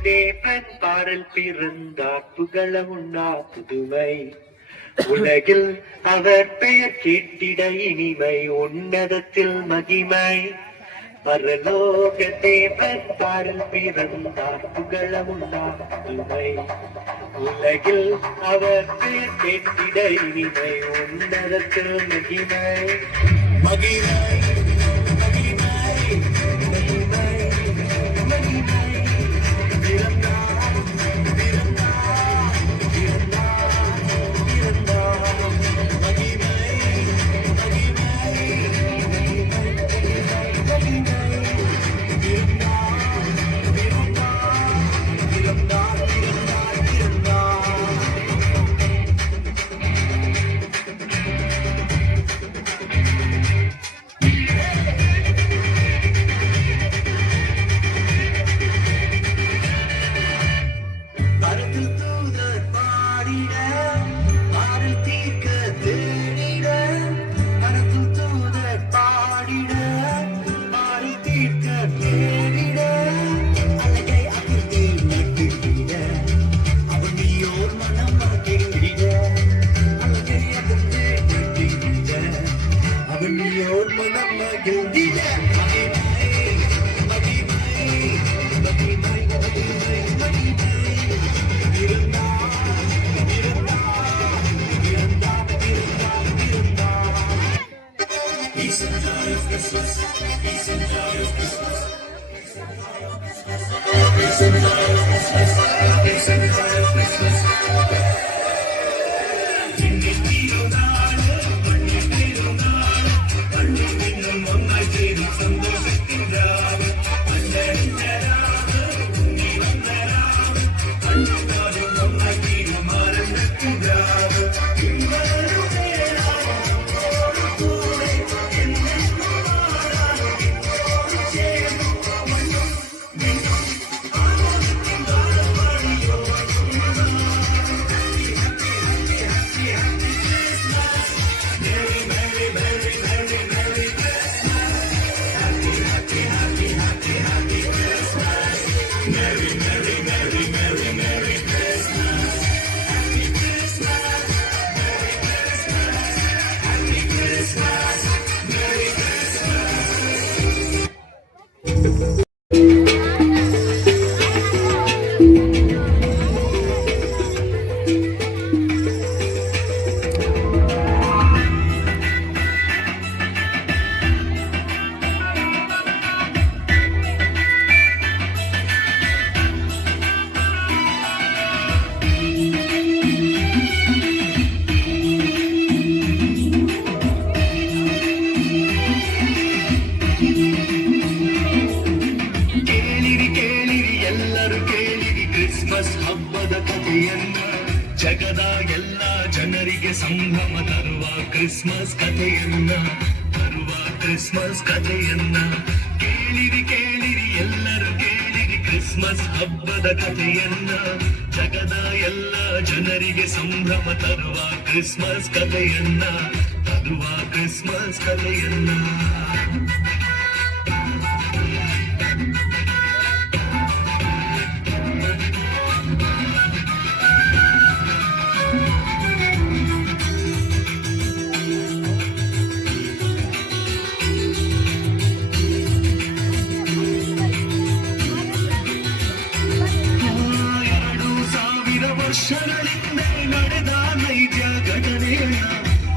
தேவன் பாடல் பிறந்தார் புகழ உண்ணா புதுமை உலகில் அவர் பெயர் கேட்டிட இனிமை உன்னதத்தில் மகிமை பரலோக தேவன் பாடல் பிறந்தார் புகழ உண்ணா புதுமை உலகில் அவர் பெயர் கேட்டிட இனிமை உன்னதத்தில் மகிமை மகிமை ಜಗದ ಎಲ್ಲ ಜನರಿಗೆ ಸಂಭ್ರಮ ತರುವ ಕ್ರಿಸ್ಮಸ್ ಕಥೆಯನ್ನ ಕ್ರಿಸ್ಮಸ್ ಕಥೆಯನ್ನ ಕೇಳಿರಿ ಕೇಳಿರಿ ಎಲ್ಲರೂ ಕೇಳಿರಿ ಕ್ರಿಸ್ಮಸ್ ಹಬ್ಬದ ಕಥೆಯನ್ನ ಜಗದ ಎಲ್ಲ ಜನರಿಗೆ ಸಂಭ್ರಮ ತರುವ ಕ್ರಿಸ್ಮಸ್ ಕಥೆಯನ್ನ ಕ್ರಿಸ್ಮಸ್ ಕಥೆಯನ್ನ ವರ್ಷಗಳಿಂದ ನಡೆದ ನೈಜ ಘಟನೆಯನ್ನ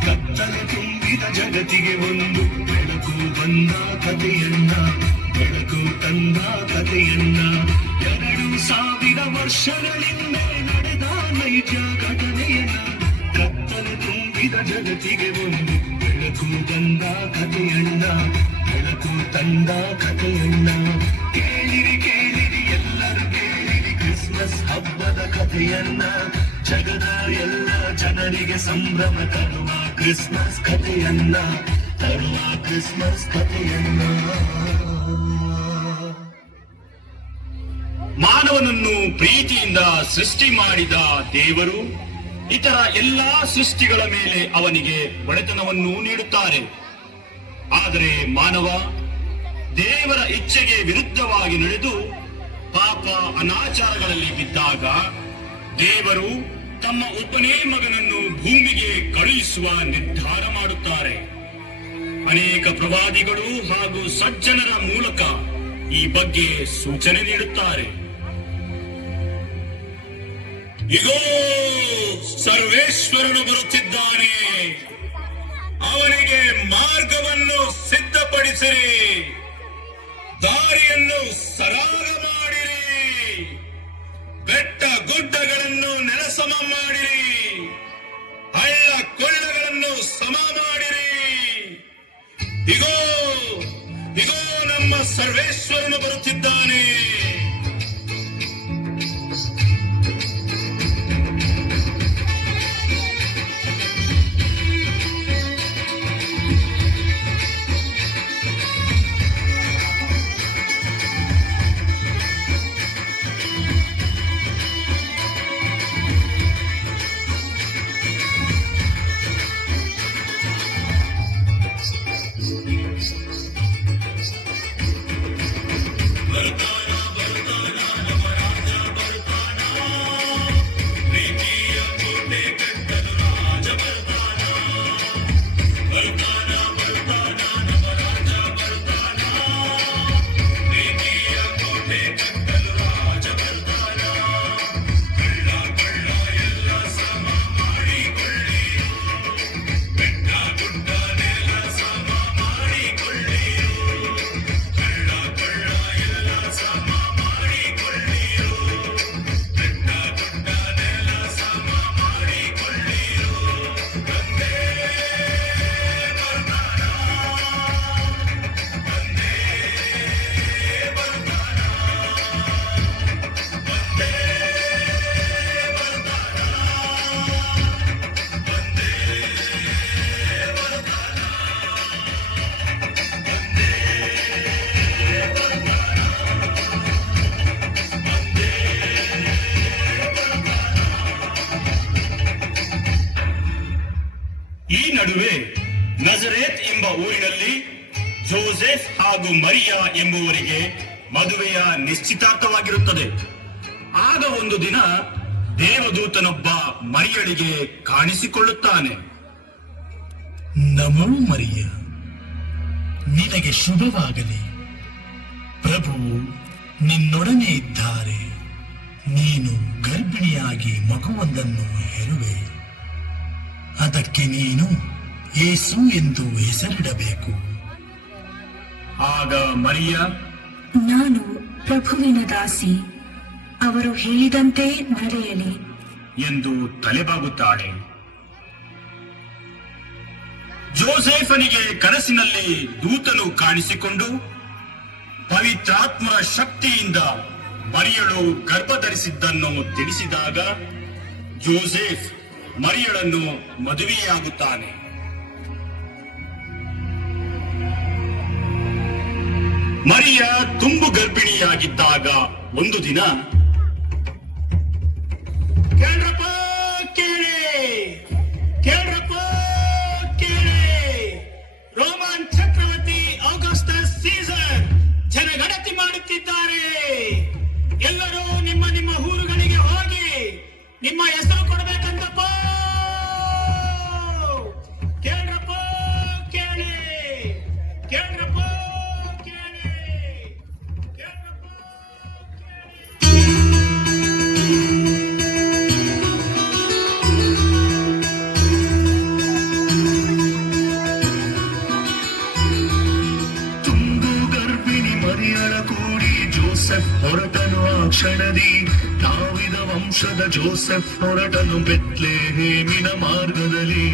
ಕತ್ತಲೆ ತುಂಬಿದ ಜಗತ್ತಿಗೆ ಒಂದು ಬೆಳಕು ಬಂದ ಕಥೆಯನ್ನ ಬೆಳಕು ತಂದ ಕಥೆಯನ್ನ 2000 ವರ್ಷಗಳಿಂದ ನಡೆದ ನೈಜ ಘಟನೆಯನ್ನ ಕತ್ತಲೆ ತುಂಬಿದ ಜಗತ್ತಿಗೆ ಒಂದು ಬೆಳಕು ಬಂದ ಕಥೆಯನ್ನ ಬೆಳಕು ತಂದ ಕಥೆಯನ್ನ ಕೇಳಿರಿ ಕೇಳಿರಿ ಎಲ್ಲರೂ ಕೇಳಿರಿ ಕ್ರಿಸ್ಮಸ್ ಹಬ್ಬದ ಕಥೆಯನ್ನ ಜಗದ ಎಲ್ಲ ಜನರಿಗೆ ಸಂಭ್ರಮ ತರುವ ಕ್ರಿಸ್ಮಸ್ ಕಥೆಯನ್ನ ಕ್ರಿಸ್ಮಸ್ ಕಥೆಯನ್ನ ಮಾನವನನ್ನು ಪ್ರೀತಿಯಿಂದ ಸೃಷ್ಟಿ ಮಾಡಿದ ದೇವರು ಇತರ ಎಲ್ಲಾ ಸೃಷ್ಟಿಗಳ ಮೇಲೆ ಅವನಿಗೆ ಒಡೆತನವನ್ನು ನೀಡುತ್ತಾರೆ. ಆದರೆ ಮಾನವ ದೇವರ ಇಚ್ಛೆಗೆ ವಿರುದ್ಧವಾಗಿ ನಡೆದು ಪಾಪ ಅನಾಚಾರಗಳಲ್ಲಿ ಬಿದ್ದಾಗ ದೇವರು ತಮ್ಮ ಒಬ್ಬನೇ ಮಗನನ್ನು ಭೂಮಿಗೆ ಕಳುಹಿಸುವ ನಿರ್ಧಾರ ಮಾಡುತ್ತಾರೆ. ಅನೇಕ ಪ್ರವಾದಿಗಳು ಹಾಗೂ ಸಜ್ಜನರ ಮೂಲಕ ಈ ಬಗ್ಗೆ ಸೂಚನೆ ನೀಡುತ್ತಾರೆ. ಇಗೋ, ಸರ್ವೇಶ್ವರನು ಬರುತ್ತಿದ್ದಾನೆ, ಅವನಿಗೆ ಮಾರ್ಗವನ್ನು ಸಿದ್ಧಪಡಿಸಿರಿ, ದಾರಿಯನ್ನು ಸರಾಗ ಮಾಡಿರಿ, ಬೆಟ್ಟ ಗುಡ್ಡಗಳನ್ನು ನೆಲಸಮ ಮಾಡಿರಿ, ಹಳ್ಳ ಕೊಳ್ಳಗಳನ್ನು ಸಮ ಮಾಡಿರಿ. ಇಗೋ ಇಗೋ ನಮ್ಮ ಸರ್ವೇಶ್ವರನು ಬರುತ್ತಿದ್ದಾನೆ. ಈ ನಡುವೆ ನಜರೇತ್ ಎಂಬ ಊರಿನಲ್ಲಿ ಜೋಸೆಫ್ ಹಾಗೂ ಮರಿಯಾ ಎಂಬುವರಿಗೆ ಮದುವೆಯ ನಿಶ್ಚಿತಾರ್ಥವಾಗಿರುತ್ತದೆ. ಆಗ ಒಂದು ದಿನ ದೇವದೂತನೊಬ್ಬ ಮರಿಯಳಿಗೆ ಕಾಣಿಸಿಕೊಳ್ಳುತ್ತಾನೆ. ನಮೋ ಮರಿಯ, ನಿನಗೆ ಶುಭವಾಗಲಿ, ಪ್ರಭುವು ನಿನ್ನೊಡನೆ ಇದ್ದಾರೆ, ನೀನು ಗರ್ಭಿಣಿಯಾಗಿ ಮಗುವೊಂದನ್ನು ಹೆರುವೆ, ಅದಕ್ಕೆ ನೀನು ಯೇಸು ಎಂದು ಹೆಸರಿಡಬೇಕು. ಆಗ ಮರಿಯ, ನಾನು ಪ್ರಭುವಿನ ದಾಸಿ, ಅವರು ಹೇಳಿದಂತೆ ನಡೆಯಲಿ ಎಂದು ತಲೆಬಾಗುತ್ತಾಳೆ. ಜೋಸೆಫನಿಗೆ ಕನಸಿನಲ್ಲಿ ದೂತನು ಕಾಣಿಸಿಕೊಂಡು ಪವಿತ್ರಾತ್ಮರ ಶಕ್ತಿಯಿಂದ ಮರಿಯಳು ಗರ್ಭಧರಿಸಿದ್ದನ್ನು ತಿಳಿಸಿದಾಗ ಜೋಸೆಫ್ ಮರಿಯಳನ್ನು ಮದುವೆಯಾಗುತ್ತಾನೆ. ಮರಿಯ ತುಂಬು ಗರ್ಭಿಣಿಯಾಗಿದ್ದಾಗ ಒಂದು ದಿನ, ಕೇಳ್ರಪ್ಪ ಕೇಳಿ, ಕೇಳ್ರಪ್ಪ ಕೇಳಿ, ರೋಮನ್ ಚಕ್ರವರ್ತಿ ಆಗಸ್ಟಸ್ ಸೀಸರ್ ಜನಗಣತಿ ಮಾಡುತ್ತಿದ್ದಾರೆ. ಎಲ್ಲರೂ ನಿಮ್ಮ ನಿಮ್ಮ ಊರುಗಳಿಗೆ ಹೋಗಿ ನಿಮ್ಮ ಹೆಸರು ಕೊಡಬೇಕಂತಪ್ಪ. ಕೇಳ್ರಪ್ಪ ಕೇಳಿ, ಕೇಳ್ರಪ್ಪ ಕೇಳಿ, ಕೇಳ್ರಪ್ಪ ತುಂಬು ಗರ್ಭಿಣಿ ಮರಿಯಳ ಕೂಡಿ ಜೋಸೆಫ್ ಹೊರಟನು. ಆ ಕ್ಷಣದಿ ದಾವಿದ ವಂಶದ ಜೋಸೆಫ್ ಹೊರಟನು ಬೆತ್ಲೆಹೇಮಿನ ಮಾರ್ಗದಲ್ಲಿ,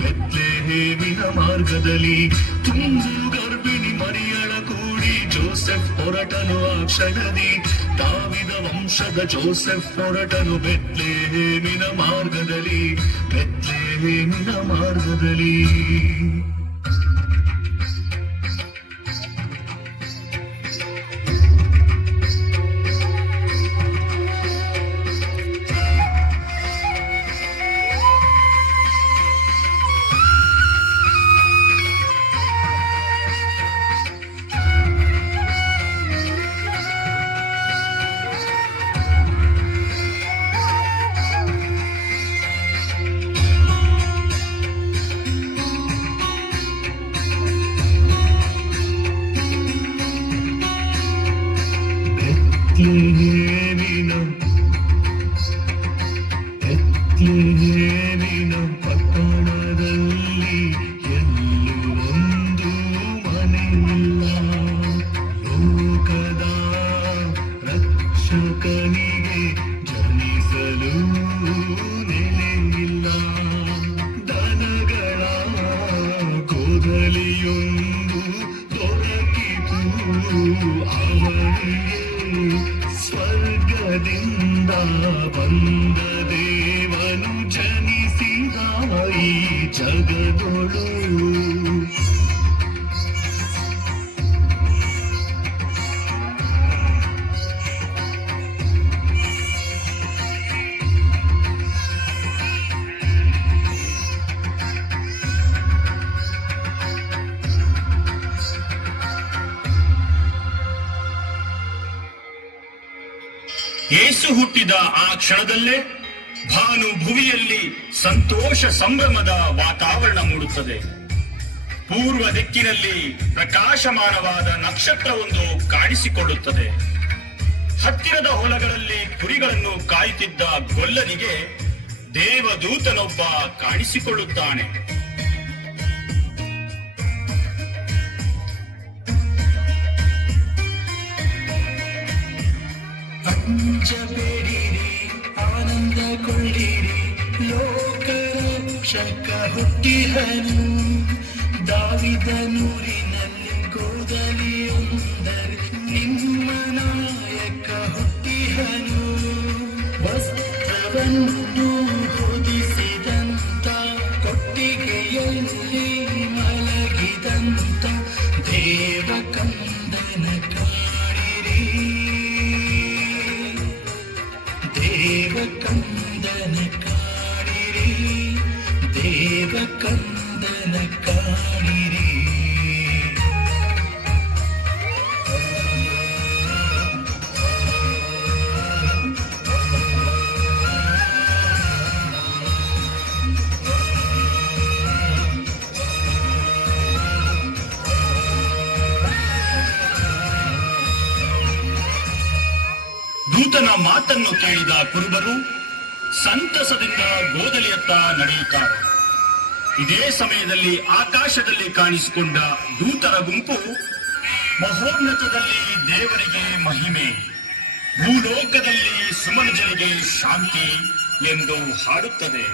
ಬೆತ್ಲೆಹೇಮಿನ ಮಾರ್ಗದಲ್ಲಿ. ತುಂಬು ಗರ್ಭಿಣಿ ಮರಿಯಳ ಕೂಡಿ ಜೋಸೆಫ್ ಹೊರಟನು. ಆ ಕ್ಷಣದಿ ದಾವಿದ ವಂಶದ ಜೋಸೆಫ್ ಹೊರಟನು ಬೆತ್ಲೆಹೇಮಿನ ಮಾರ್ಗದಲ್ಲಿ, ಬೆತ್ಲೆಹೇಮಿನ ಮಾರ್ಗದಲ್ಲಿ. ಎತ್ಲೇವಿನ ಪಟ್ಟಣದಲ್ಲಿ ಎಲ್ಲೂ ಒಂದು ಮನೆಯಿಲ್ಲ. ಲೋಕದ ರಕ್ಷಕನಿಗೆ ಜನಿಸಲು ನೆಲೆಯಿಲ್ಲ. ದನಗಳ ಕೋದಲಿಯೊಂದು ದೊರಕಿತು ಅವನಿಗೆ. ಸ್ವರ್ಗದಿಂದ ಬಂದ ದೇವನು ಜನಿಸಿದ ಈ ಜಗದೊಳು. ಯೇಸು ಹುಟ್ಟಿದ ಆ ಕ್ಷಣದಲ್ಲೇ ಭಾನು ಭುವಿಯಲ್ಲಿ ಸಂತೋಷ ಸಂಭ್ರಮದ ವಾತಾವರಣ ಮೂಡುತ್ತದೆ. ಪೂರ್ವ ದಿಕ್ಕಿನಲ್ಲಿ ಪ್ರಕಾಶಮಾನವಾದ ನಕ್ಷತ್ರವೊಂದು ಕಾಣಿಸಿಕೊಳ್ಳುತ್ತದೆ. ಹತ್ತಿರದ ಹೊಲಗಳಲ್ಲಿ ಕುರಿಗಳನ್ನು ಕಾಯುತ್ತಿದ್ದ ಗೊಲ್ಲನಿಗೆ ದೇವದೂತನೊಬ್ಬ ಕಾಣಿಸಿಕೊಳ್ಳುತ್ತಾನೆ. ಅಂಜಬೇಡಿರಿ, ಆನಂದಗೊಳ್ಳಿರಿ, ಲೋಕರಕ್ಷಕ ಹುಟ್ಟಿಹನು. ದಾವಿದನೂರಿನಲ್ಲಿ ಕೋದಲಿಯೊಂದರೆ ನಿಮ್ಮ ನಾಯಕ ಹುಟ್ಟಿಹನು. ವಸ್ತ್ರವನ್ನು ಹೊದಿಸಿದಂತ, ಕೊಟ್ಟಿಗೆಯಲ್ಲಿ ಮಲಗಿದಂತ ದೇವಕಂದನ ಕಾಣಿರಿ. ದೇವಕಂದನ ಕಾಣಿರಿ, ದೇವಕಂದನ ಕಾಣಿರಿ. ದೂತನ ಮಾತನ್ನು ಕೇಳಿದ ಕುರುಬರು ಸಂತಸದಿಂದ ಗೋದಲಿಯತ್ತ ನಡೆಯುತ್ತಾರೆ. ಇದೇ ಸಮಯದಲ್ಲಿ ಆಕಾಶದಲ್ಲಿ ಕಾಣಿಸಿಕೊಂಡ ದೂತರ ಗುಂಪು ಮಹೋನ್ನತದಲ್ಲಿ ದೇವರಿಗೆ ಮಹಿಮೆ, ಭೂಲೋಕದಲ್ಲಿ ಸುಮನುಜರಿಗೆ ಶಾಂತಿ ಎಂದು ಹಾಡುತ್ತದೆ.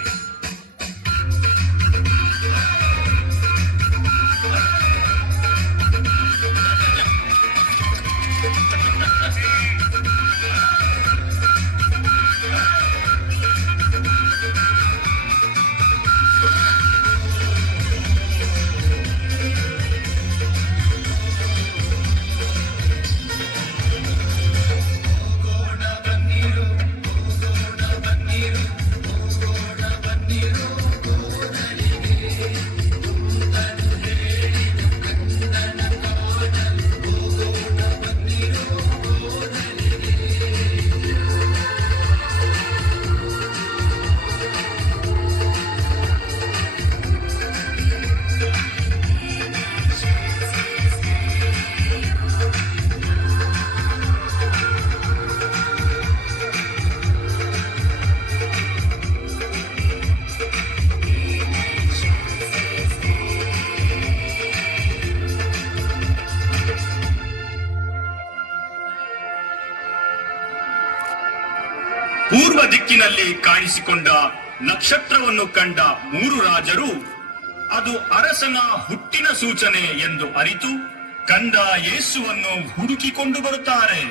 ಪೂರ್ವ ದಿಕ್ಕಿನಲ್ಲಿ ಕಾಣಿಸಿಕೊಂಡ ನಕ್ಷತ್ರವನ್ನು ಕಂಡ ಮೂರು ರಾಜರು ಅದು ಅರಸನ ಹುಟ್ಟಿನ ಸೂಚನೆ ಎಂದು ಅರಿತು ಕಂದ ಯೇಸುವನ್ನು ಹುಡುಕಿಕೊಂಡು ಬರುತ್ತಾರೆ.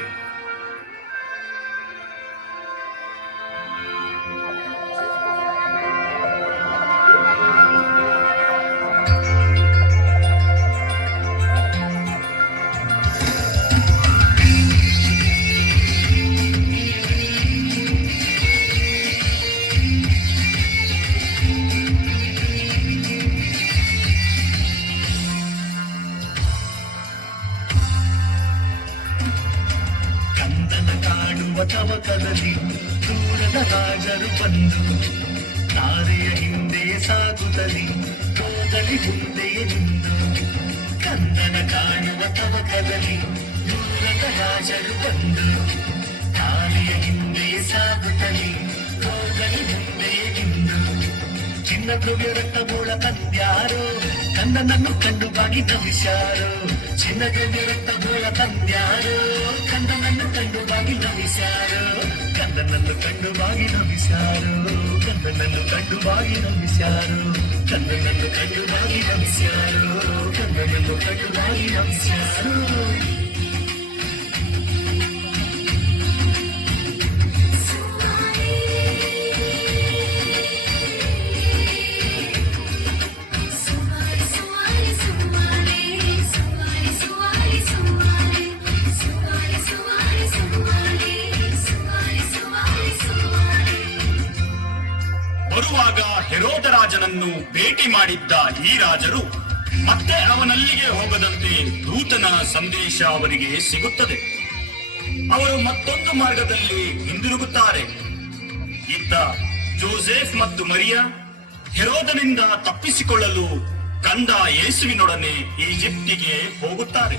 ತವಕದಲ್ಲಿ ದೂರದ ರಾಜರು ಬಂದು ತಾರೆಯ ಹಿಂದೆಯೇ ಸಾಗುತ್ತಲಿ ಕೋದಲಿ ಮುಂದೆಯೇ ನಿಂದು. ಕಂದನ ಕಾಣುವ ತವಕದಲ್ಲಿ ದೂರದ ರಾಜರು ಬಂದು ತಾರೆಯ ಹಿಂದೆ ಸಾಗುತ್ತಲಿ ಹೋಗಲಿ ಮುಂದೆ ನಿಂದು ಚಿನ್ನದ ರಕ್ತ ಬೋಳ ತಂದ್ಯಾರೋ ಕಂದನನ್ನು ಕಂಡು ಬಾಗಿ ನಮಿಸ್ಯಾರೋ ಚಿನ್ನದ ರಕ್ತ ಬೋಳ ತಂದ್ಯಾರೋ ಕಂದನನ್ನು ಕಂಡು ಬಾಗಿ ನಮಿಸ್ಯಾರೋ ಕಂದನನ್ನು ಕಂಡು ಬಾಗಿ ನಮಿಸ್ಯಾರೋ ಕಂದನನ್ನು ಕಂಡು ಬಾಗಿ ನಮಿಸ್ಯಾರೋ ಕಂದನನ್ನು ಕಂಡು ಬಾಗಿ ನಮಿಸ್ಯಾರೋ ಕಂದನನ್ನು ಕಂಡು ಬಾಗಿ ನಮಿಸ್ಯಾರೋ ಬರುವಾಗ ಹೆರೋದ ರಾಜನನ್ನು ಭೇಟಿ ಮಾಡಿದ್ದ ಈ ರಾಜರು ಮತ್ತೆ ಅವನಲ್ಲಿಗೆ ಹೋಗದಂತೆ ದೂತನ ಸಂದೇಶ ಅವರಿಗೆ ಸಿಗುತ್ತದೆ. ಅವರು ಮತ್ತೊಂದು ಮಾರ್ಗದಲ್ಲಿ ಹಿಂದಿರುಗುತ್ತಾರೆ. ಇತ್ತ ಜೋಸೆಫ್ ಮತ್ತು ಮರಿಯಾ ಹೆರೋದನಿಂದ ತಪ್ಪಿಸಿಕೊಳ್ಳಲು ಕಂದ ಯೇಸುವಿನೊಡನೆ ಈಜಿಪ್ಟಿಗೆ ಹೋಗುತ್ತಾರೆ.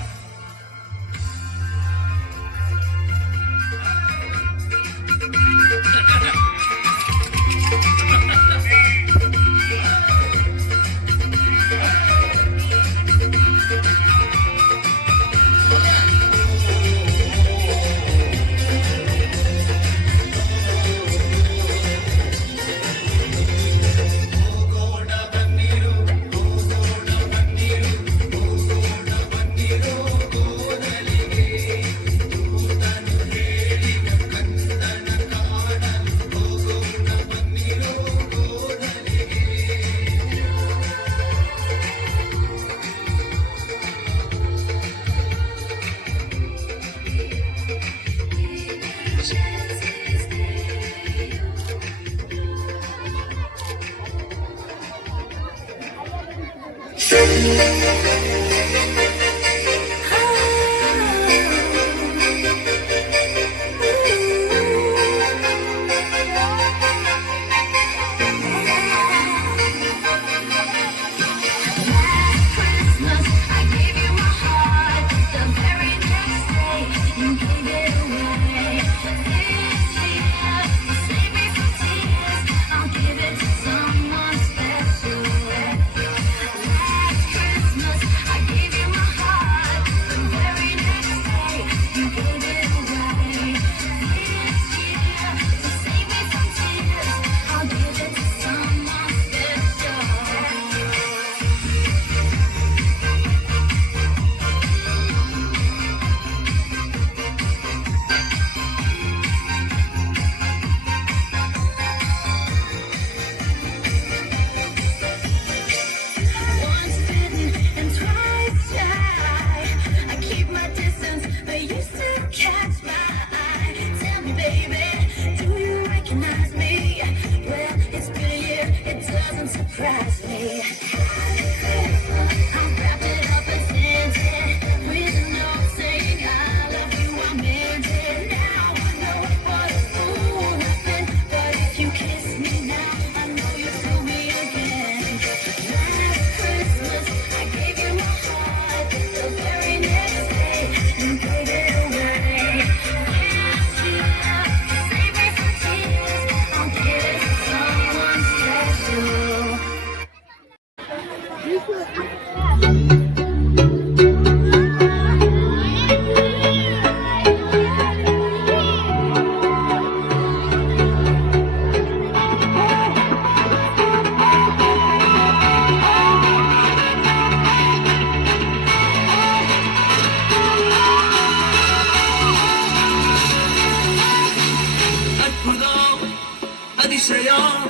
அதிசயம்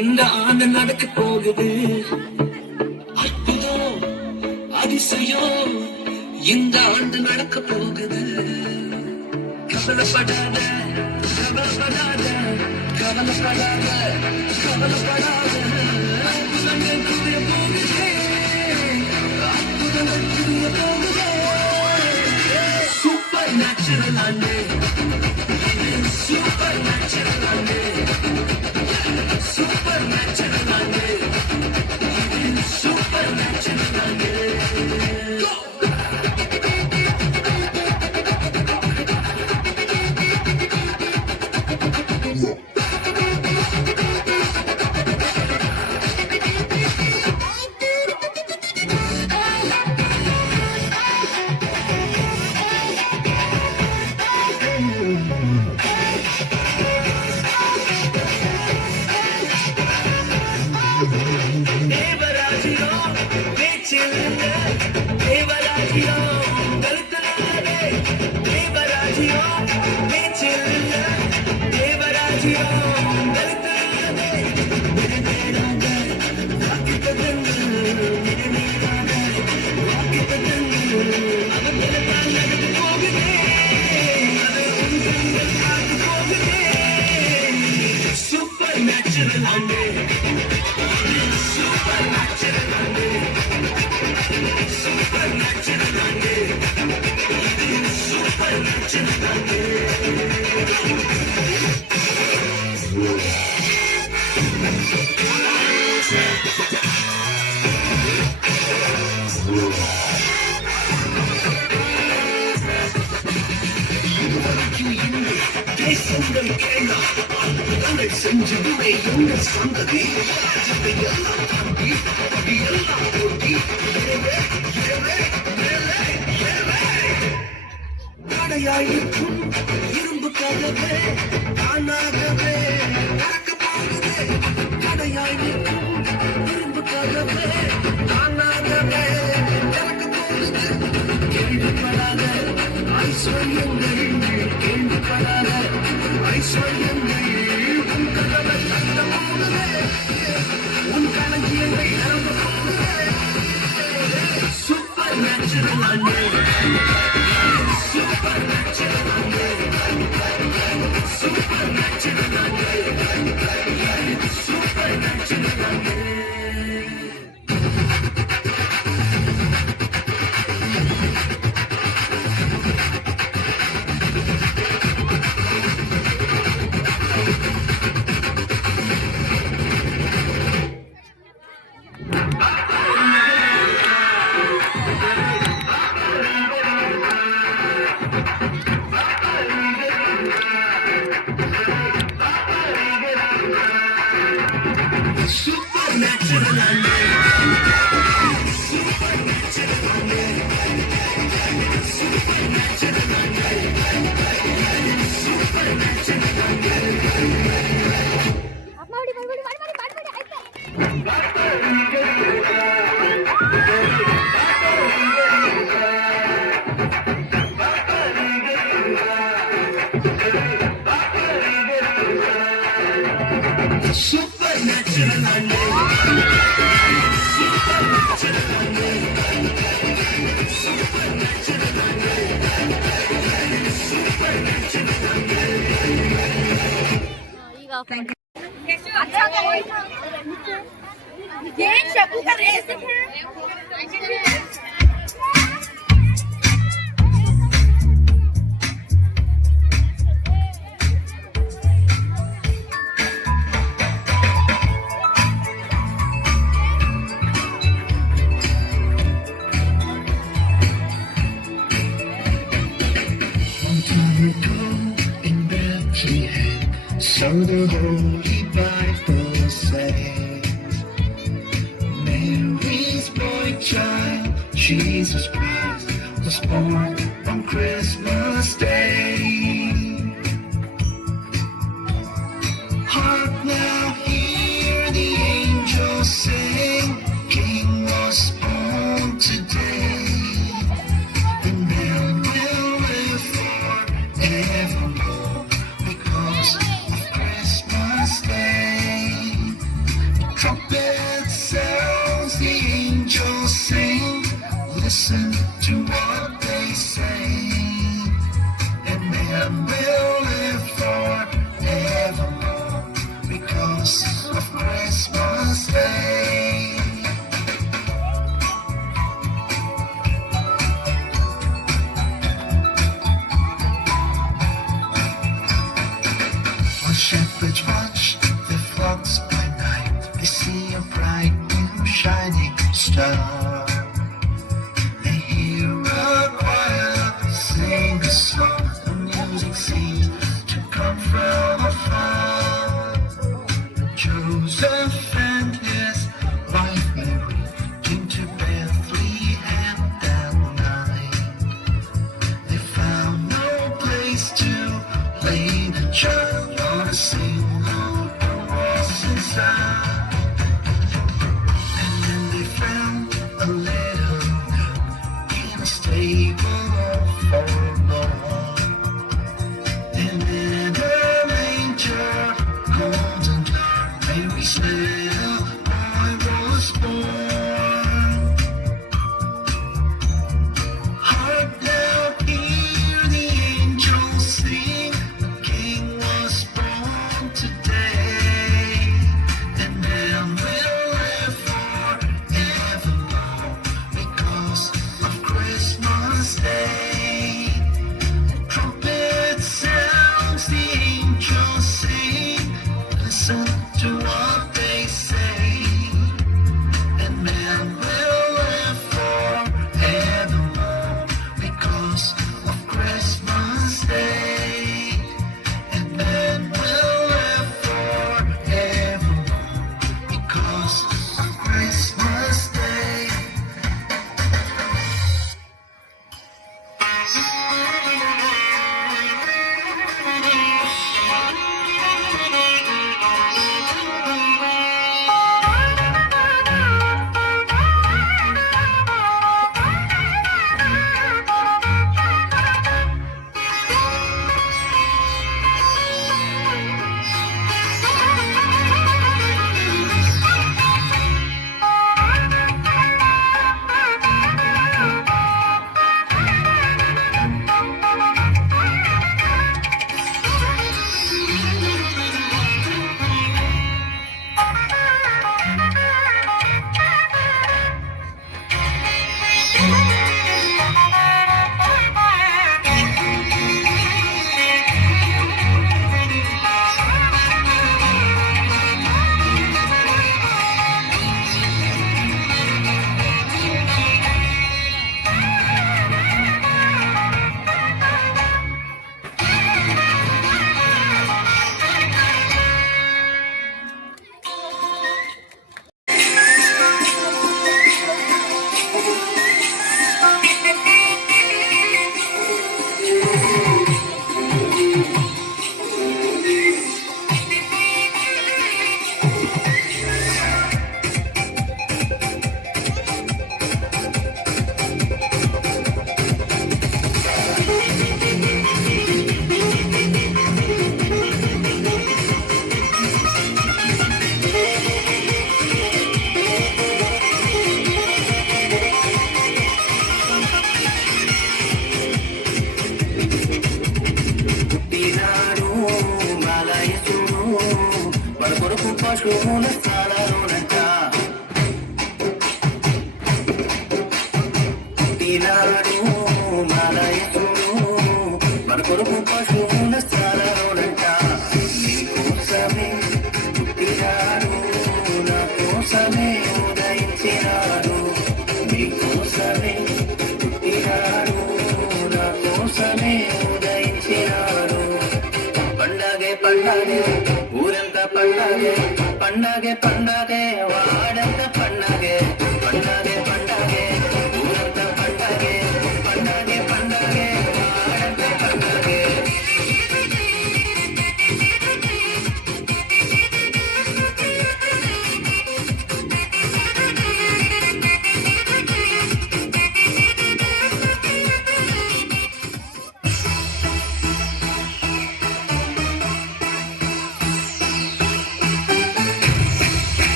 இந்த ஆண்டு நடக்க போகுது. அற்புதம் அதிசயம் இந்த ஆண்டு நடக்க போகுது. கவலைப்படாத கவலைப்படாத கவலைப்படாத கவலைப்படாத அற்புதங்கள் புரிய போகுது. அற்புதங்கள் புரிய போகுது. சூப்பர் நேச்சுரல் ஆண்டு சூப்பர் நேச்சுரல் ஆண்டு சூப்பர் நேச்சுரல் ஆண்டு சூப்பர் நேச்சுரல் ஆண்டு ರಾಜಿಯೋ ಬೇಚಿಲ್ಲ ದೇವರಾಜಿಯೋ ಬೆಳತಾದೆ ಬಿಡಬೇಡಾದ ವಾಕಿತದಂದು ಬಿಡಬೇಡಾದ ವಾಕಿತದಂದು ಅವ ಬೆಳತಾ ನಡೆದು ಹೋಗಿದೆ ಅದು ಉಂಟು ಹಾಕಿ ಹೋಗಿದೆ ಸೂಪರ್ ನ್ಯಾಚುರಲ್ ಅಂಡೆ ಸೂಪರ್ ನ್ಯಾಚುರಲ್ ಅಂಡೆ ಸೂಪರ್ ನ್ಯಾಚುರಲ್ ಅಂಡೆ ಸೂಪರ್ ನ್ಯಾಚುರಲ್ ಅಂಡೆ தேசங்கள் கேளா நாங்கள் செஞ்சதுமே எங்கள் சந்ததி எல்லாம் தாண்டி எல்லாம் போட்டி தடையாயிருக்கும் இரும்பு கதவே தானாகவே திறக்க போகுது தடையாயிருக்கும் இரும்பு கதவே தானாகவே திறக்க போகுது கேள்விப்படாத ஐஸ்வர்யங்கள் கேள்விப்படாத ஐஸ்வர்யங்கள் உன் கதவை தந்த போகுது உன் களஞ்சியங்கள் நிரம்ப போகுது சூப்பர் நேச்சுரல் அண்ணே சூப்பர் நேச்சுரல் அண்ணே சூப்பர் நேச்சுரல் அண்ணே சூப்பர் நேச்சுரல் அண்ணே Supernatural Andy. Supernatural Andy. Supernatural Andy. Supernatural Andy. Supernatural Andy. So the Holy Bible says, Mary's boy child, Jesus Christ, was born on Christmas Day. Hark now, hear the angels sing, King was born today. And man will live forevermore because trumpet sounds, the angels sing. Listen to what they say, and man will live forevermore because of Christmas Day. While shepherds watch the flocks by night, they see a bright new shining star. They hear a choir sing a song. The music seems to come from afar. Joseph and his wife Mary came to Bethlehem that night. They found no place to lay the child, not a single door was inside. And then they found a little nook in a stable all forlorn. పశువుల స్థానాలునంట పుట్టినాడు మాలయసుడు మన కొడుకు పశువుల స్థానాలునంట నీకోసమే పుట్టినాడు నా కోసమే ఉదయించినాడు నీకోసమే పుట్టినాడు నా కోసమే ఉదయించినాడు పండగే పండగే ఊరంతా పండగే పండగే పండగే వాడంతా పండగే పండగే పండగే ఊరంతా పండగే పండగే పండగే వాడంతా పండగే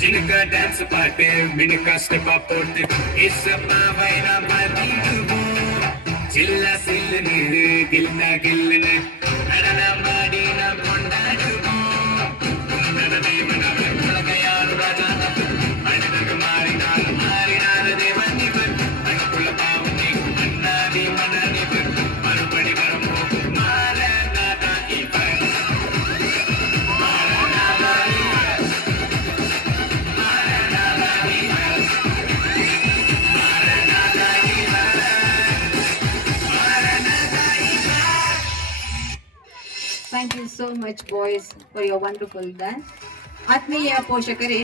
చినుక డాన్స్ పాటే మినుక స్టెప్ పోతే ఇసమావైన మదిగు చిల్ల సిల్లుని గిల్ల గిల్లన నడన మాడిన కొండాడుగు నడదేవన వెలగయారు రాజా అడగ మారినారు మారినారు దేవని అనుకుల పావుని అన్నది మనని మరుపడి వరము మారనాద ఈ Thank you so much, boys, for your wonderful dance. ಆತ್ಮೀಯ ಪೋಷಕರೇ